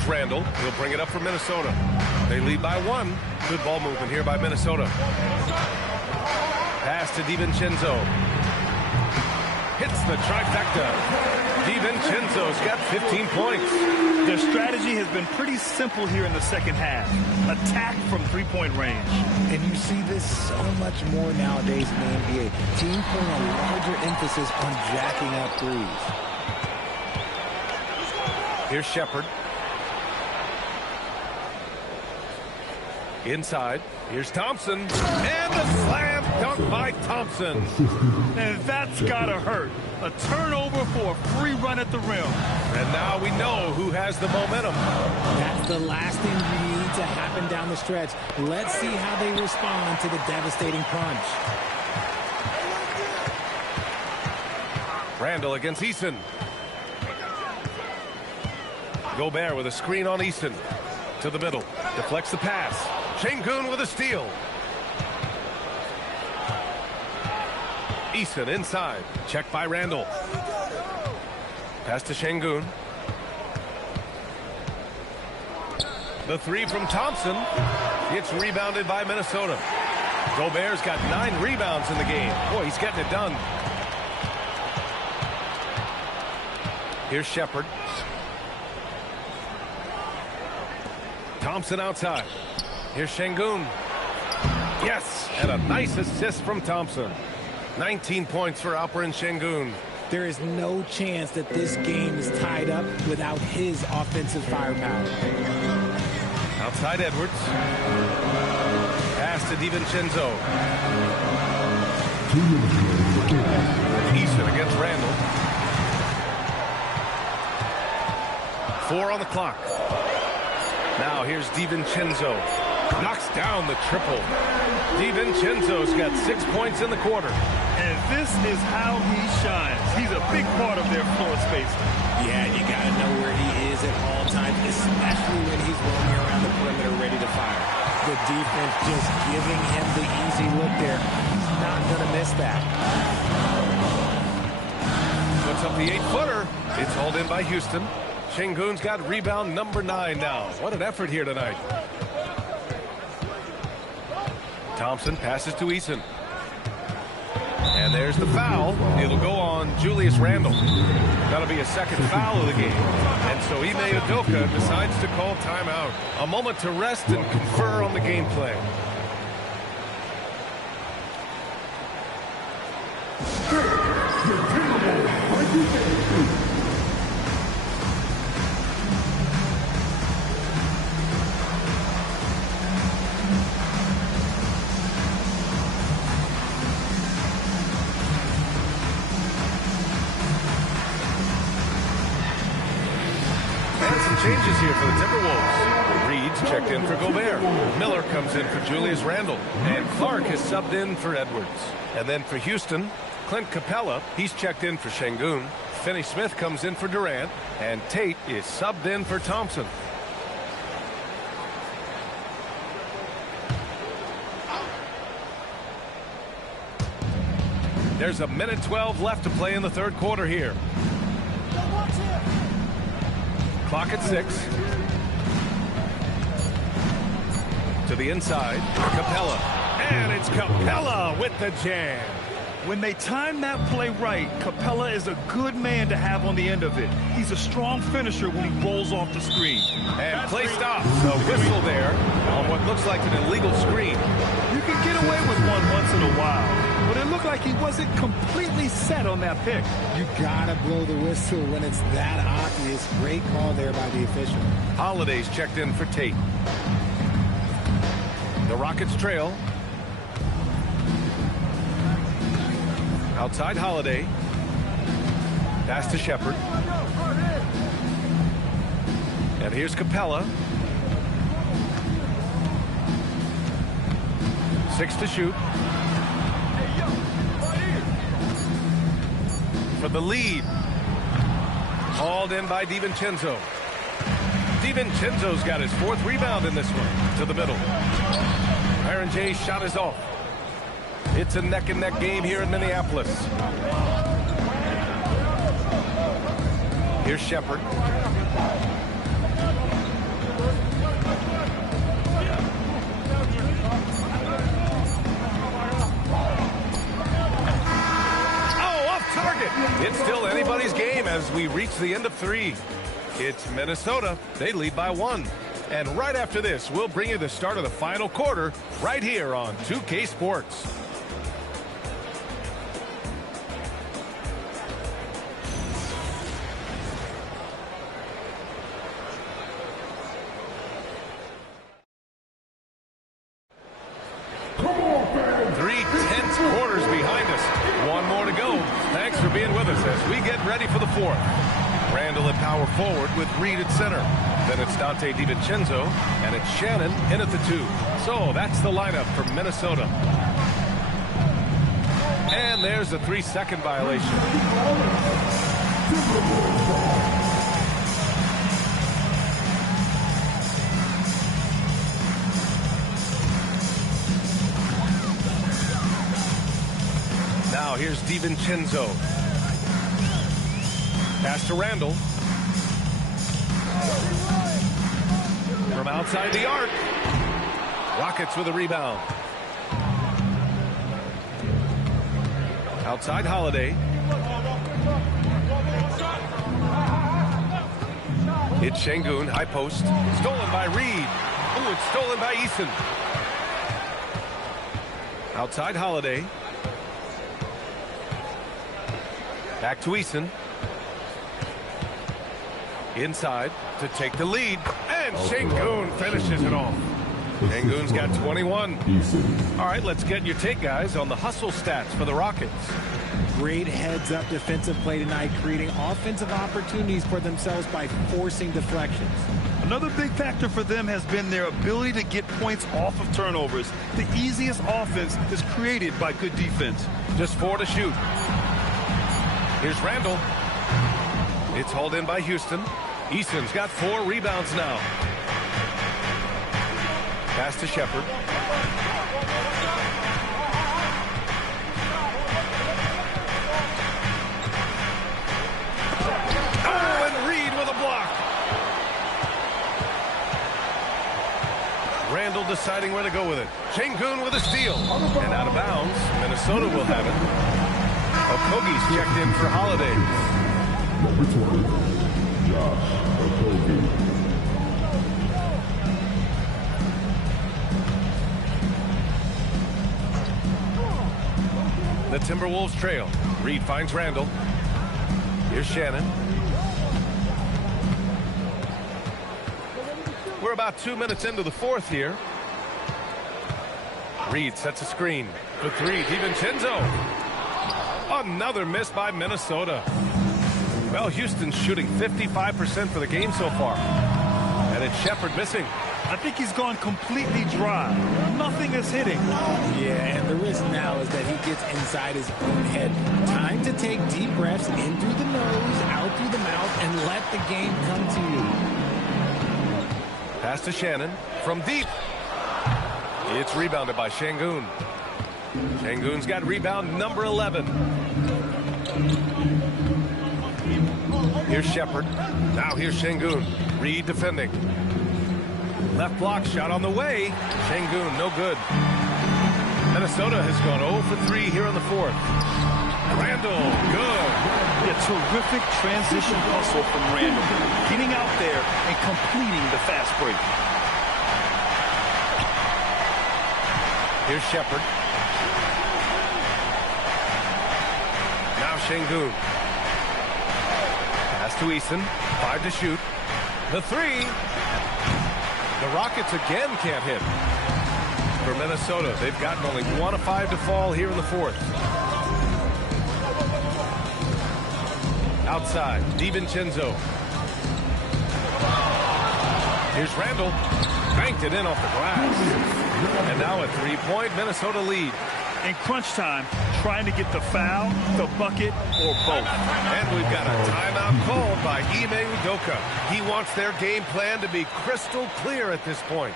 Here's Randall. He'll bring it up for Minnesota. They lead by 1. Good ball movement here by Minnesota. Pass to DiVincenzo. Hits the trifecta. DiVincenzo's got 15 points. Their strategy has been pretty simple here in the second half. Attack from three-point range. And you see this so much more nowadays in the NBA. Teams putting a larger emphasis on jacking up threes. Here's Shepard. Inside. Here's Thompson. And the slam dunk by Thompson. And that's gotta hurt. A turnover for a free run at the rim. And now we know who has the momentum. That's the last thing we need to happen down the stretch. Let's see how they respond to the devastating punch. Randall against Eason. Gobert with a screen on Eason. To the middle. Deflects the pass. Şengün with a steal. Eason inside. Check by Randall. Pass to Şengün. The three from Thompson. It's rebounded by Minnesota. Gobert's got 9 rebounds in the game. Boy, he's getting it done. Here's Shepard. Thompson outside. Here's Şengün. Yes, and a nice assist from Thompson. 19 points for Alperen Şengün. There is no chance that this game is tied up without his offensive firepower. Outside Edwards. Pass to DiVincenzo. Eason against Randall. 4 on the clock. Now here's DiVincenzo. Knocks down the triple. DiVincenzo's got 6 points in the quarter. And this is how he shines. He's a big part of their floor space. Yeah, you got to know where he is at all times, especially when he's roaming around the perimeter ready to fire. The defense just giving him the easy look there. He's not going to miss that. Puts up the 8-footer. It's hauled in by Houston. Şengün's got rebound number 9 now. What an effort here tonight. Thompson passes to Eason. And there's the foul. It'll go on Julius Randle. That'll be a second foul of the game. And so Ime Udoka decides to call timeout. A moment to rest and confer on the game plan. Changes here for the Timberwolves. Reed's checked in for Gobert. Miller comes in for Julius Randle. And Clark is subbed in for Edwards. And then for Houston, Clint Capella, he's checked in for Şengün. Finney-Smith comes in for Durant. And Tate is subbed in for Thompson. There's a minute 12 left to play in the third quarter here. Clock at 6. To the inside, Capella. And it's Capella with the jam. When they time that play right, Capella is a good man to have on the end of it. He's a strong finisher when he rolls off the screen. And play stops. A whistle there on what looks like an illegal screen. You can get away with one once in a while, but it looked like he wasn't completely set on that pick. You gotta blow the whistle when it's that obvious. Great call there by the official. Holiday's checked in for Tate. The Rockets trail. Outside Holiday. Pass to Shepard. And here's Capella. 6 to shoot. For the lead. Hauled in by DiVincenzo. DiVincenzo's got his 4th rebound in this one. To the middle. Aaron Jay's shot is off. It's a neck-and-neck game here in Minneapolis. Here's Shepard. we reach the end of 3. It's Minnesota. They lead by 1. And right after this, we'll bring you the start of the final quarter right here on 2K Sports. Being with us as we get ready for the 4th. Randall at power forward with Reed at center. Then it's Dante DiVincenzo, and it's Shannon in at the 2. So that's the lineup for Minnesota. And there's a 3-second violation. Now here's DiVincenzo. Pass to Randall. From outside the arc. Rockets with a rebound. Outside Holiday. It's Şengün, high post. Stolen by Reed. Ooh, it's stolen by Eason. Outside Holiday. Back to Eason. Inside to take the lead. And Şengün finishes it off. Şengün's got 21. All right, let's get your take, guys, on the hustle stats for the Rockets. Great heads-up defensive play tonight, creating offensive opportunities for themselves by forcing deflections. Another big factor for them has been their ability to get points off of turnovers. The easiest offense is created by good defense. Just 4 to shoot. Here's Randall. It's hauled in by Houston. Eason's got 4 rebounds now. Pass to Shepherd. Oh, and Reed with a block. Randall deciding where to go with it. Şengün with a steal. And out of bounds. Minnesota will have it. Okogie's checked in for Holiday. Number 20, Josh Okogie. The Timberwolves trail. Reed finds Randall. Here's Shannon. We're about 2 minutes into the 4th here. Reed sets a screen. For 3, DiVincenzo. Another miss by Minnesota. Well, Houston's shooting 55% for the game so far. And it's Shepherd missing. I think he's gone completely dry. Nothing is hitting. Yeah, and the risk now is that he gets inside his own head. Time to take deep breaths in through the nose, out through the mouth, and let the game come to you. Pass to Shannon from deep. It's rebounded by Şengün. Şengün's got rebound number 11. Here's Shepherd. Now here's Şengün. Reed defending. Left block shot on the way. Şengün, no good. Minnesota has gone 0 for 3 here in the 4th. Randall, good. A terrific transition hustle from Randall. Getting out there and completing the fast break. Here's Shepherd. Now Şengün. Pass to Eason. 5 to shoot. The 3. The Rockets again can't hit. For Minnesota, they've gotten only 1 of 5 to fall here in the 4th. Outside, DiVincenzo. Here's Randall. Banked it in off the glass. And now a 3-point Minnesota lead. In crunch time, trying to get the foul, the bucket, or both. And we've got a timeout called by Ime Udoka. He wants their game plan to be crystal clear at this point.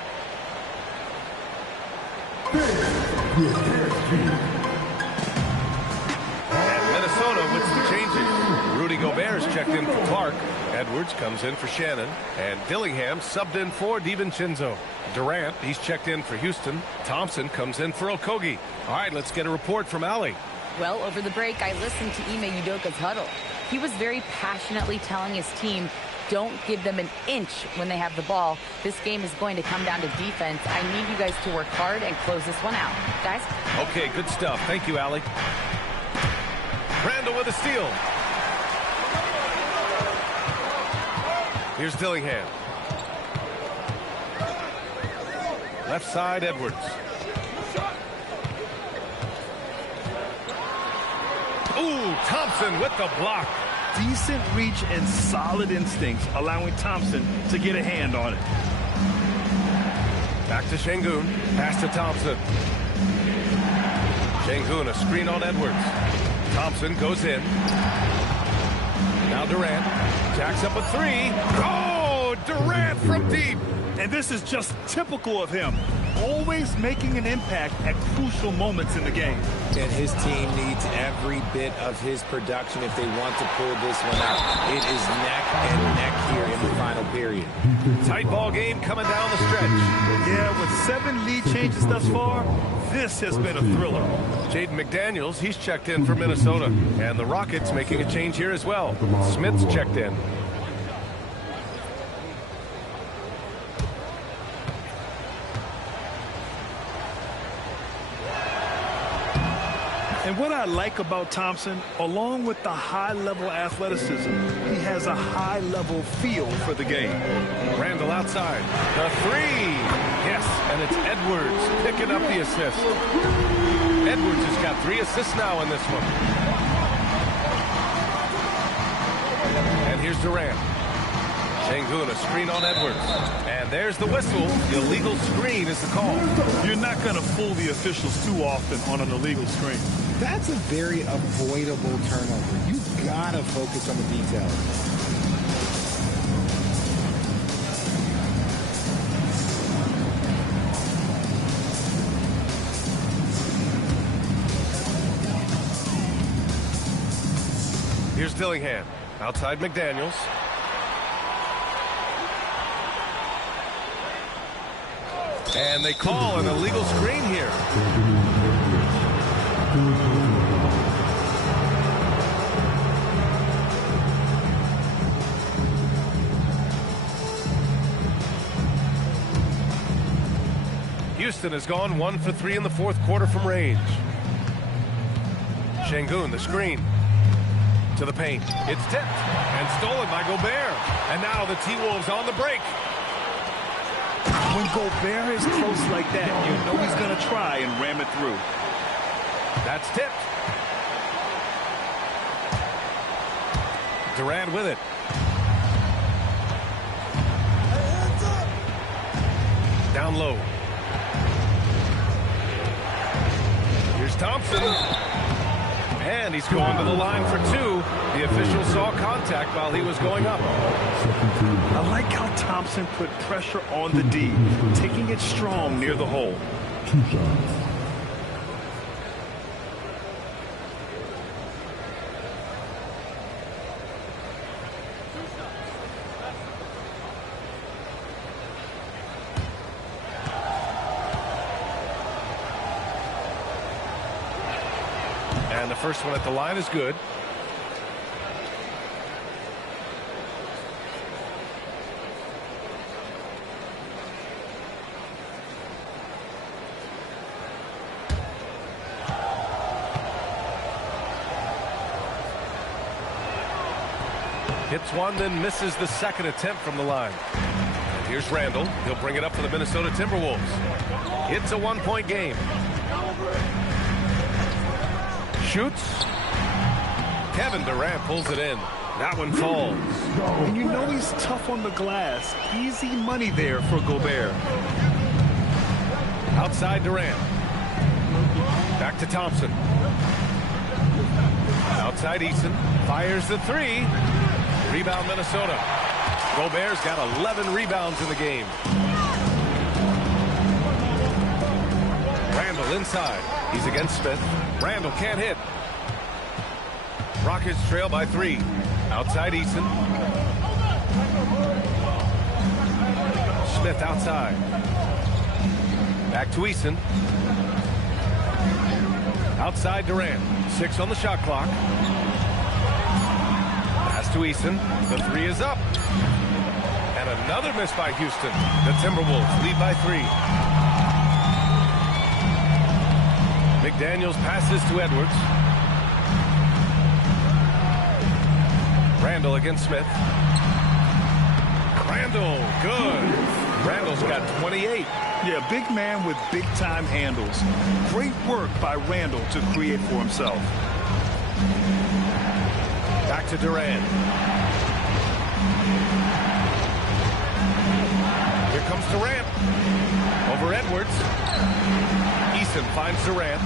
And Minnesota with some changes. Rudy Gobert's checked in for Clark. Edwards comes in for Shannon. And Dillingham subbed in for DiVincenzo. Durant, he's checked in for Houston. Thompson comes in for Okogie. All right, let's get a report from Allie. Well, over the break, I listened to Ime Udoka's huddle. He was very passionately telling his team, don't give them an inch when they have the ball. This game is going to come down to defense. I need you guys to work hard and close this one out. Guys? Okay, good stuff. Thank you, Allie. Randall with a steal. Here's Dillingham. Left side, Edwards. Ooh, Thompson with the block. Decent reach and solid instincts, allowing Thompson to get a hand on it. Back to Şengün. Pass to Thompson. Şengün, a screen on Edwards. Thompson goes in. Now Durant. Jacks up a three. Oh, Durant from deep. And this is just typical of him. Always making an impact at crucial moments in the game. And his team needs every bit of his production if they want to pull this one out. It is neck and neck here in the final period. Tight ball game coming down the stretch. Yeah, with 7 lead changes thus far, this has been a thriller. Jaden McDaniels, he's checked in for Minnesota. And the Rockets making a change here as well. Smith's checked in. And what I like about Thompson, along with the high-level athleticism, he has a high-level feel for the game. Randall outside. The three. Yes, and it's Edwards picking up the assist. Edwards has got 3 assists now in this one. And here's Durant. Şengün, a screen on Edwards. And there's the whistle. The illegal screen is the call. You're not going to fool the officials too often on an illegal screen. That's a very avoidable turnover. You've got to focus on the details. Here's Dillingham. Outside McDaniels. And they call an illegal screen here. Houston has gone 1 for 3 in the fourth quarter from range. Şengün, the screen. To the paint. It's tipped and stolen by Gobert. And now the T-Wolves on the break. When Gobert is close like that, you know he's going to try and ram it through. That's tipped. Durant with it. Down low. Here's Thompson. And he's going to the line for 2. The official saw contact while he was going up. I like how Thompson put pressure on the D, taking it strong near the hole. 2 shots. And the first one at the line is good. Hits one, then misses the second attempt from the line. And here's Randall. He'll bring it up for the Minnesota Timberwolves. It's a 1-point game. Shoots. Kevin Durant pulls it in. That one falls. And you know he's tough on the glass. Easy money there for Gobert. Outside Durant. Back to Thompson. Outside Eason. Fires the 3. Rebound Minnesota. Gobert's got 11 rebounds in the game. Randall inside. He's against Smith. Randall can't hit. Rockets trail by 3. Outside Eason. Smith outside. Back to Eason. Outside Durant. 6 on the shot clock. to Eason. The three is up. And another miss by Houston. The Timberwolves lead by 3. McDaniels passes to Edwards. Randall against Smith. Randall, good. Randall's got 28. Yeah, big man with big-time handles. Great work by Randall to create for himself. Back to Durant. Here comes Durant. Over Edwards. Eason finds Durant.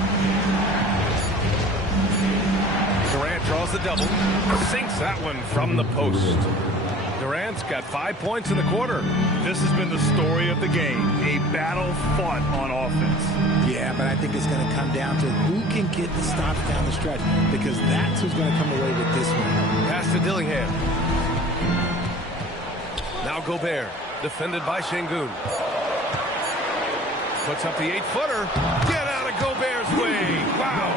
Durant draws the double. Sinks that one from the post. Durant's got 5 points in the quarter. This has been the story of the game. A battle fought on offense. Yeah, but I think it's going to come down to who can get the stops down the stretch, because that's who's going to come away with this one. Pass to Dillingham. Now Gobert, defended by Şengün. Puts up the 8-footer. Get out of Gobert's way. Wow.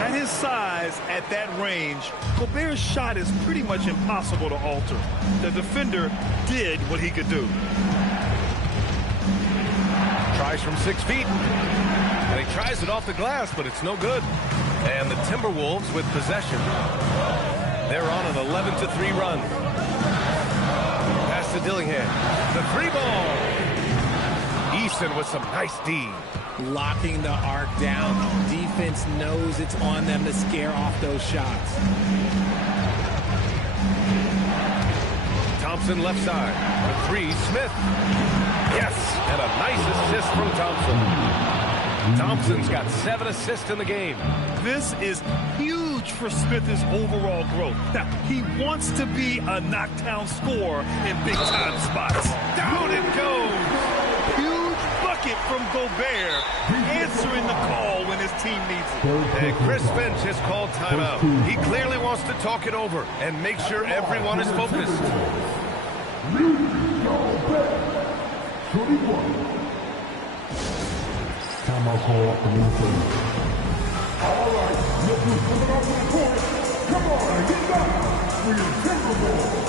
At his size, at that range, Gobert's shot is pretty much impossible to alter. The defender did what he could do. Tries from 6 feet. And he tries it off the glass, but it's no good. And the Timberwolves with possession. They're on an 11-3 run. Pass to Dillingham. The 3-ball. Eason with some nice D. Locking the arc down. Defense knows it's on them to scare off those shots. Thompson left side. The 3, Smith. Yes, and a nice assist from Thompson. Thompson's got 7 assists in the game. This is huge for Smith's overall growth. Now, he wants to be a knockdown scorer in big-time spots. Down it goes. Bucket from Gobert, answering the call when his team needs it. And Chris Finch has called timeout. He clearly wants to talk it over and make sure everyone is focused. Timeout call off the Minnesota. All right, look who's coming off the court. Come on, get back for your Timberwolves.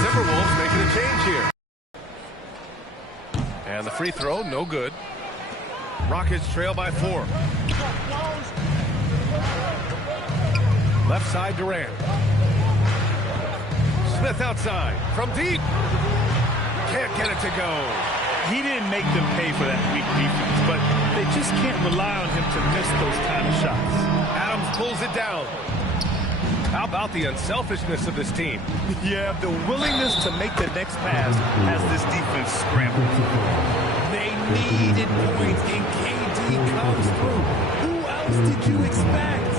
Timberwolves making a change here. And the free throw, no good. Rockets trail by 4. Left side, Durant. Smith outside, from deep. Can't get it to go. He didn't make them pay for that weak defense, but they just can't rely on him to miss those kind of shots. Adams pulls it down. How about the unselfishness of this team? Yeah, the willingness to make the next pass has this defense scrambled. They needed points, and KD comes through. Who else did you expect?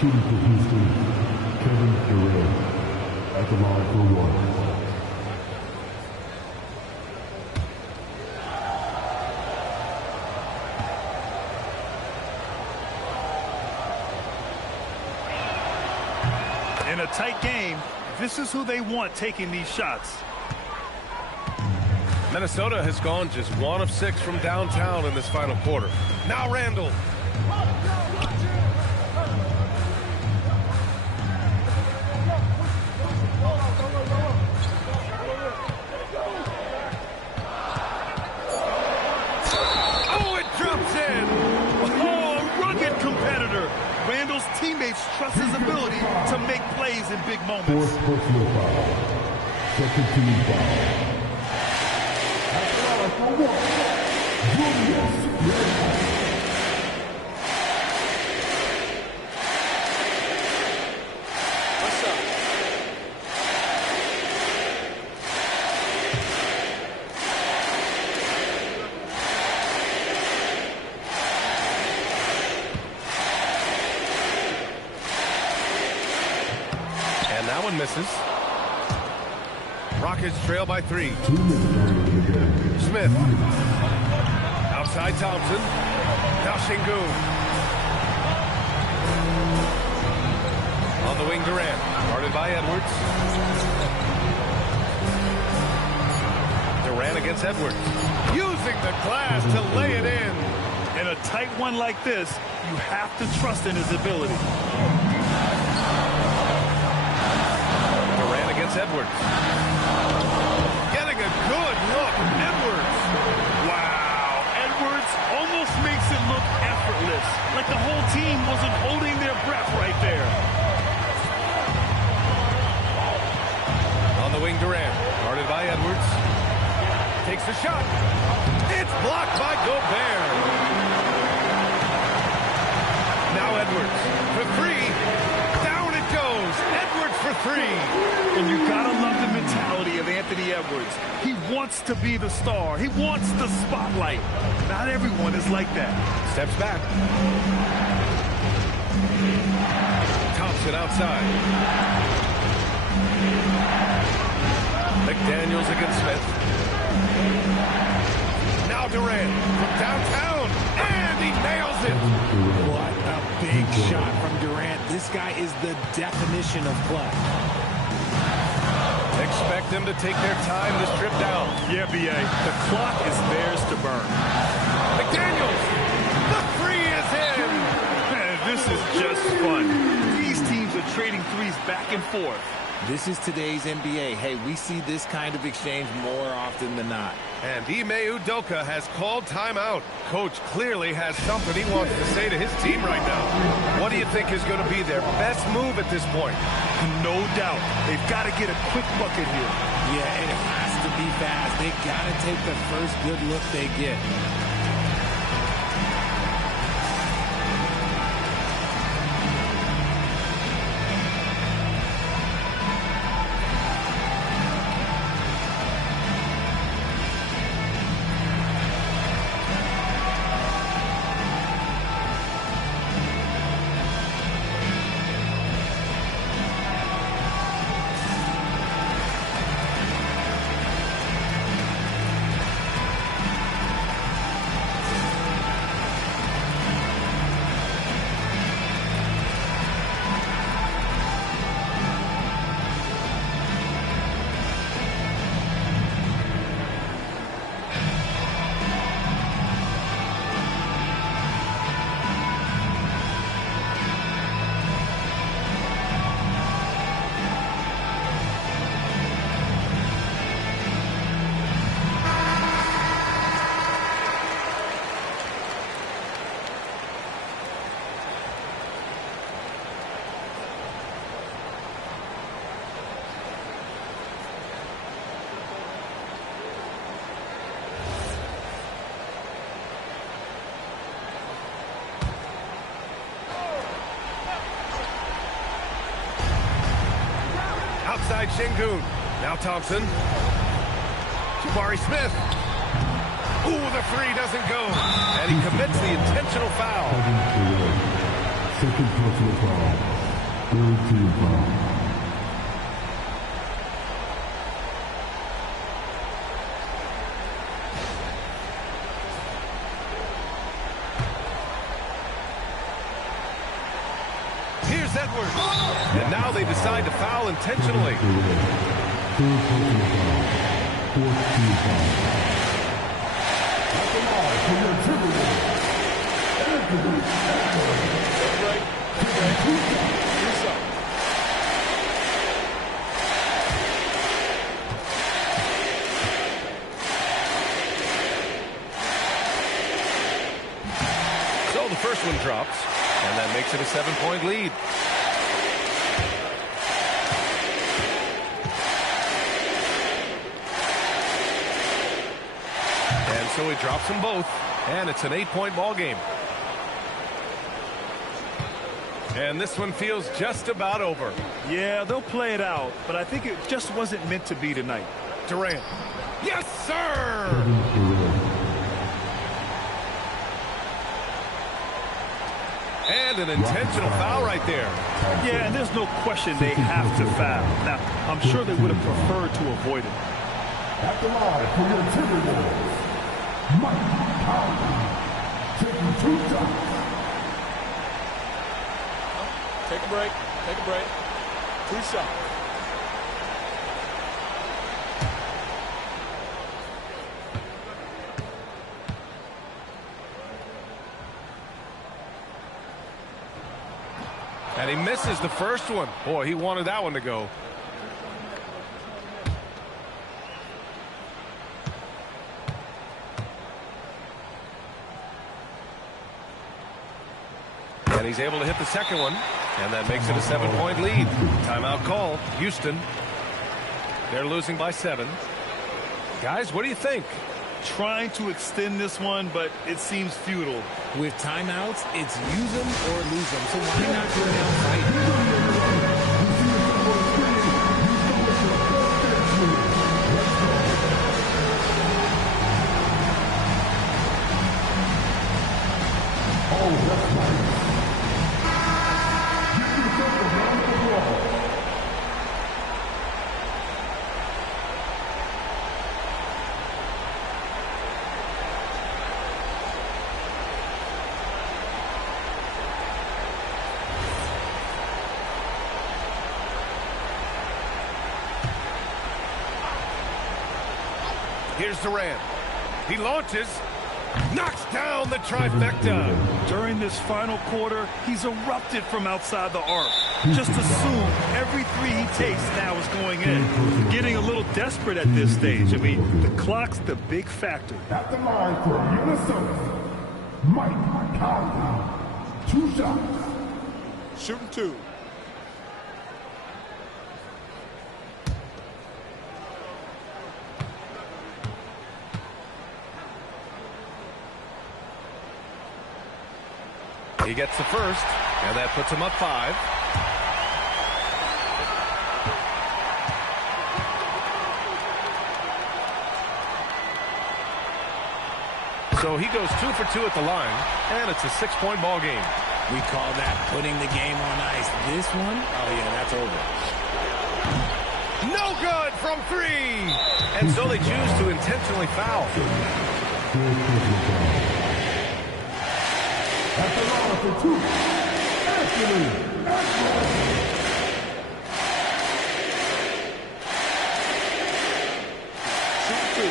Shooting for Houston, Kevin Durant at the line for 1. In a tight game, this is who they want taking these shots. Minnesota has gone just 1 of 6 from downtown in this final quarter. Now Randall. Oh, it drops in. Oh, a rugged competitor. Randall's teammates trust his ability to make plays in big moments. 4th personal foul. Second team foul. At the line for 1, Julius Randle. that one misses. Rockets trail by 3. Smith. Outside Thompson. Now Şengün. On the wing, Durant. Guarded by Edwards. Durant against Edwards. Using the glass to lay it in. In a tight one like this, you have to trust in his ability. Durant against Edwards. Getting a good look. Edwards. Wow. Edwards almost makes it look effortless. Like the whole team wasn't holding their breath right there. On the wing, Durant. Guarded by Edwards. Takes the shot. It's blocked by Gobert. Now Edwards for 3. Down it goes. Edwards for 3. And you gotta love the mentality of Anthony Edwards. He wants to be the star. He wants the spotlight. Not everyone is like that. Steps back. Thompson outside. McDaniels against Smith. Now Durant from downtown, and he nails it. What a big shot from Durant. This guy is the definition of clutch. Expect them to take their time this trip down. Yeah, B.A. The clock is theirs to burn. McDaniels, the 3 is in. Man, this is just fun. These teams are trading threes back and forth. This is today's NBA. Hey, we see this kind of exchange more often than not. And Ime Udoka has called timeout. Coach clearly has something he wants to say to his team right now. What do you think is going to be their best move at this point? No doubt. They've got to get a quick bucket here. Yeah, it has to be fast. They got to take the first good look they get. Outside Şengün. Now Thompson. Jabari Smith. Ooh, the 3 doesn't go. And he commits the intentional foul. Second personal foul. Third team foul. Here's Edwards. And now they decide to foul intentionally. Third personal foul. Fourth team foul. At the line for your Timberwolves. Anthony So the first one drops, and that makes it a 7-point lead. And so he drops them both, and it's an 8-point ball game. And this one feels just about over. Yeah, they'll play it out, but I think it just wasn't meant to be tonight. Durant. Yes, sir! And an intentional foul right there. Yeah, and there's no question they have to foul. Now, I'm sure they would have preferred to avoid it. At the line for your Timberwolves, Mike Conley, taking 2 shots. Take a break. Take a break. 2 shots. And he misses the first one. Boy, he wanted that one to go. And he's able to hit the second one. And that makes it a 7-point lead. Timeout call. Houston. They're losing by 7. Guys, what do you think? Trying to extend this one, but it seems futile. With timeouts, it's use them or lose them. So why not go down fighting? Oh, that's nice. Give yourself a round of applause. Here's Durant. He launches. Knocks down the trifecta. During this final quarter, he's erupted from outside the arc. Just assume every three he takes now is going in. Getting a little desperate at this stage. I mean, the clock's the big factor. At the line for Minnesota, Mike Conley, 2 shots. Shooting 2. He gets the first, and that puts him up 5. So he goes 2 for 2 at the line, and it's a 6-point ball game. We call that putting the game on ice. This one, oh yeah, that's over. No good from 3. And so they choose to intentionally foul. At the line for 2, Anthony. Shoot 2.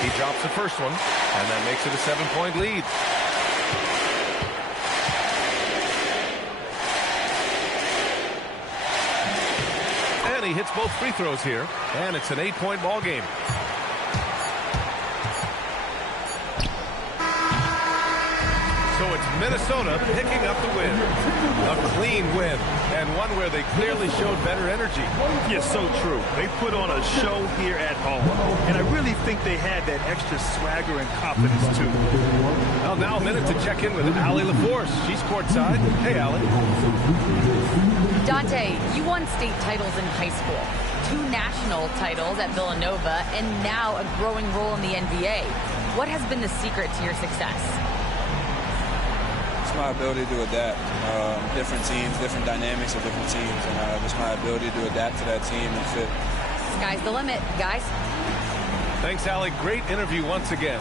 He drops the first one, and that makes it a 7-point lead. And he hits both free throws here, and it's an 8-point ball game. So it's Minnesota picking up the win. A clean win, and one where they clearly showed better energy. Yes, so true. They put on a show here at home, and I really think they had that extra swagger and confidence, too. Well, now a minute to check in with Allie LaForce. She's courtside. Hey, Allie. Dante, you won state titles in high school, 2 national titles at Villanova, and now a growing role in the NBA. What has been the secret to your success? It's my ability to adapt. Different teams, different dynamics of different teams, and just my ability to adapt to that team and fit. Sky's the limit, guys. Thanks, Allie. Great interview once again.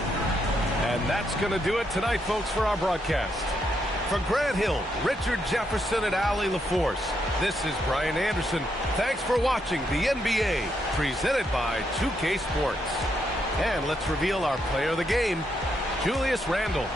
And that's going to do it tonight, folks, for our broadcast. For Grant Hill, Richard Jefferson, and Allie LaForce, this is Brian Anderson. Thanks for watching the NBA, presented by 2K Sports. And let's reveal our player of the game, Julius Randle.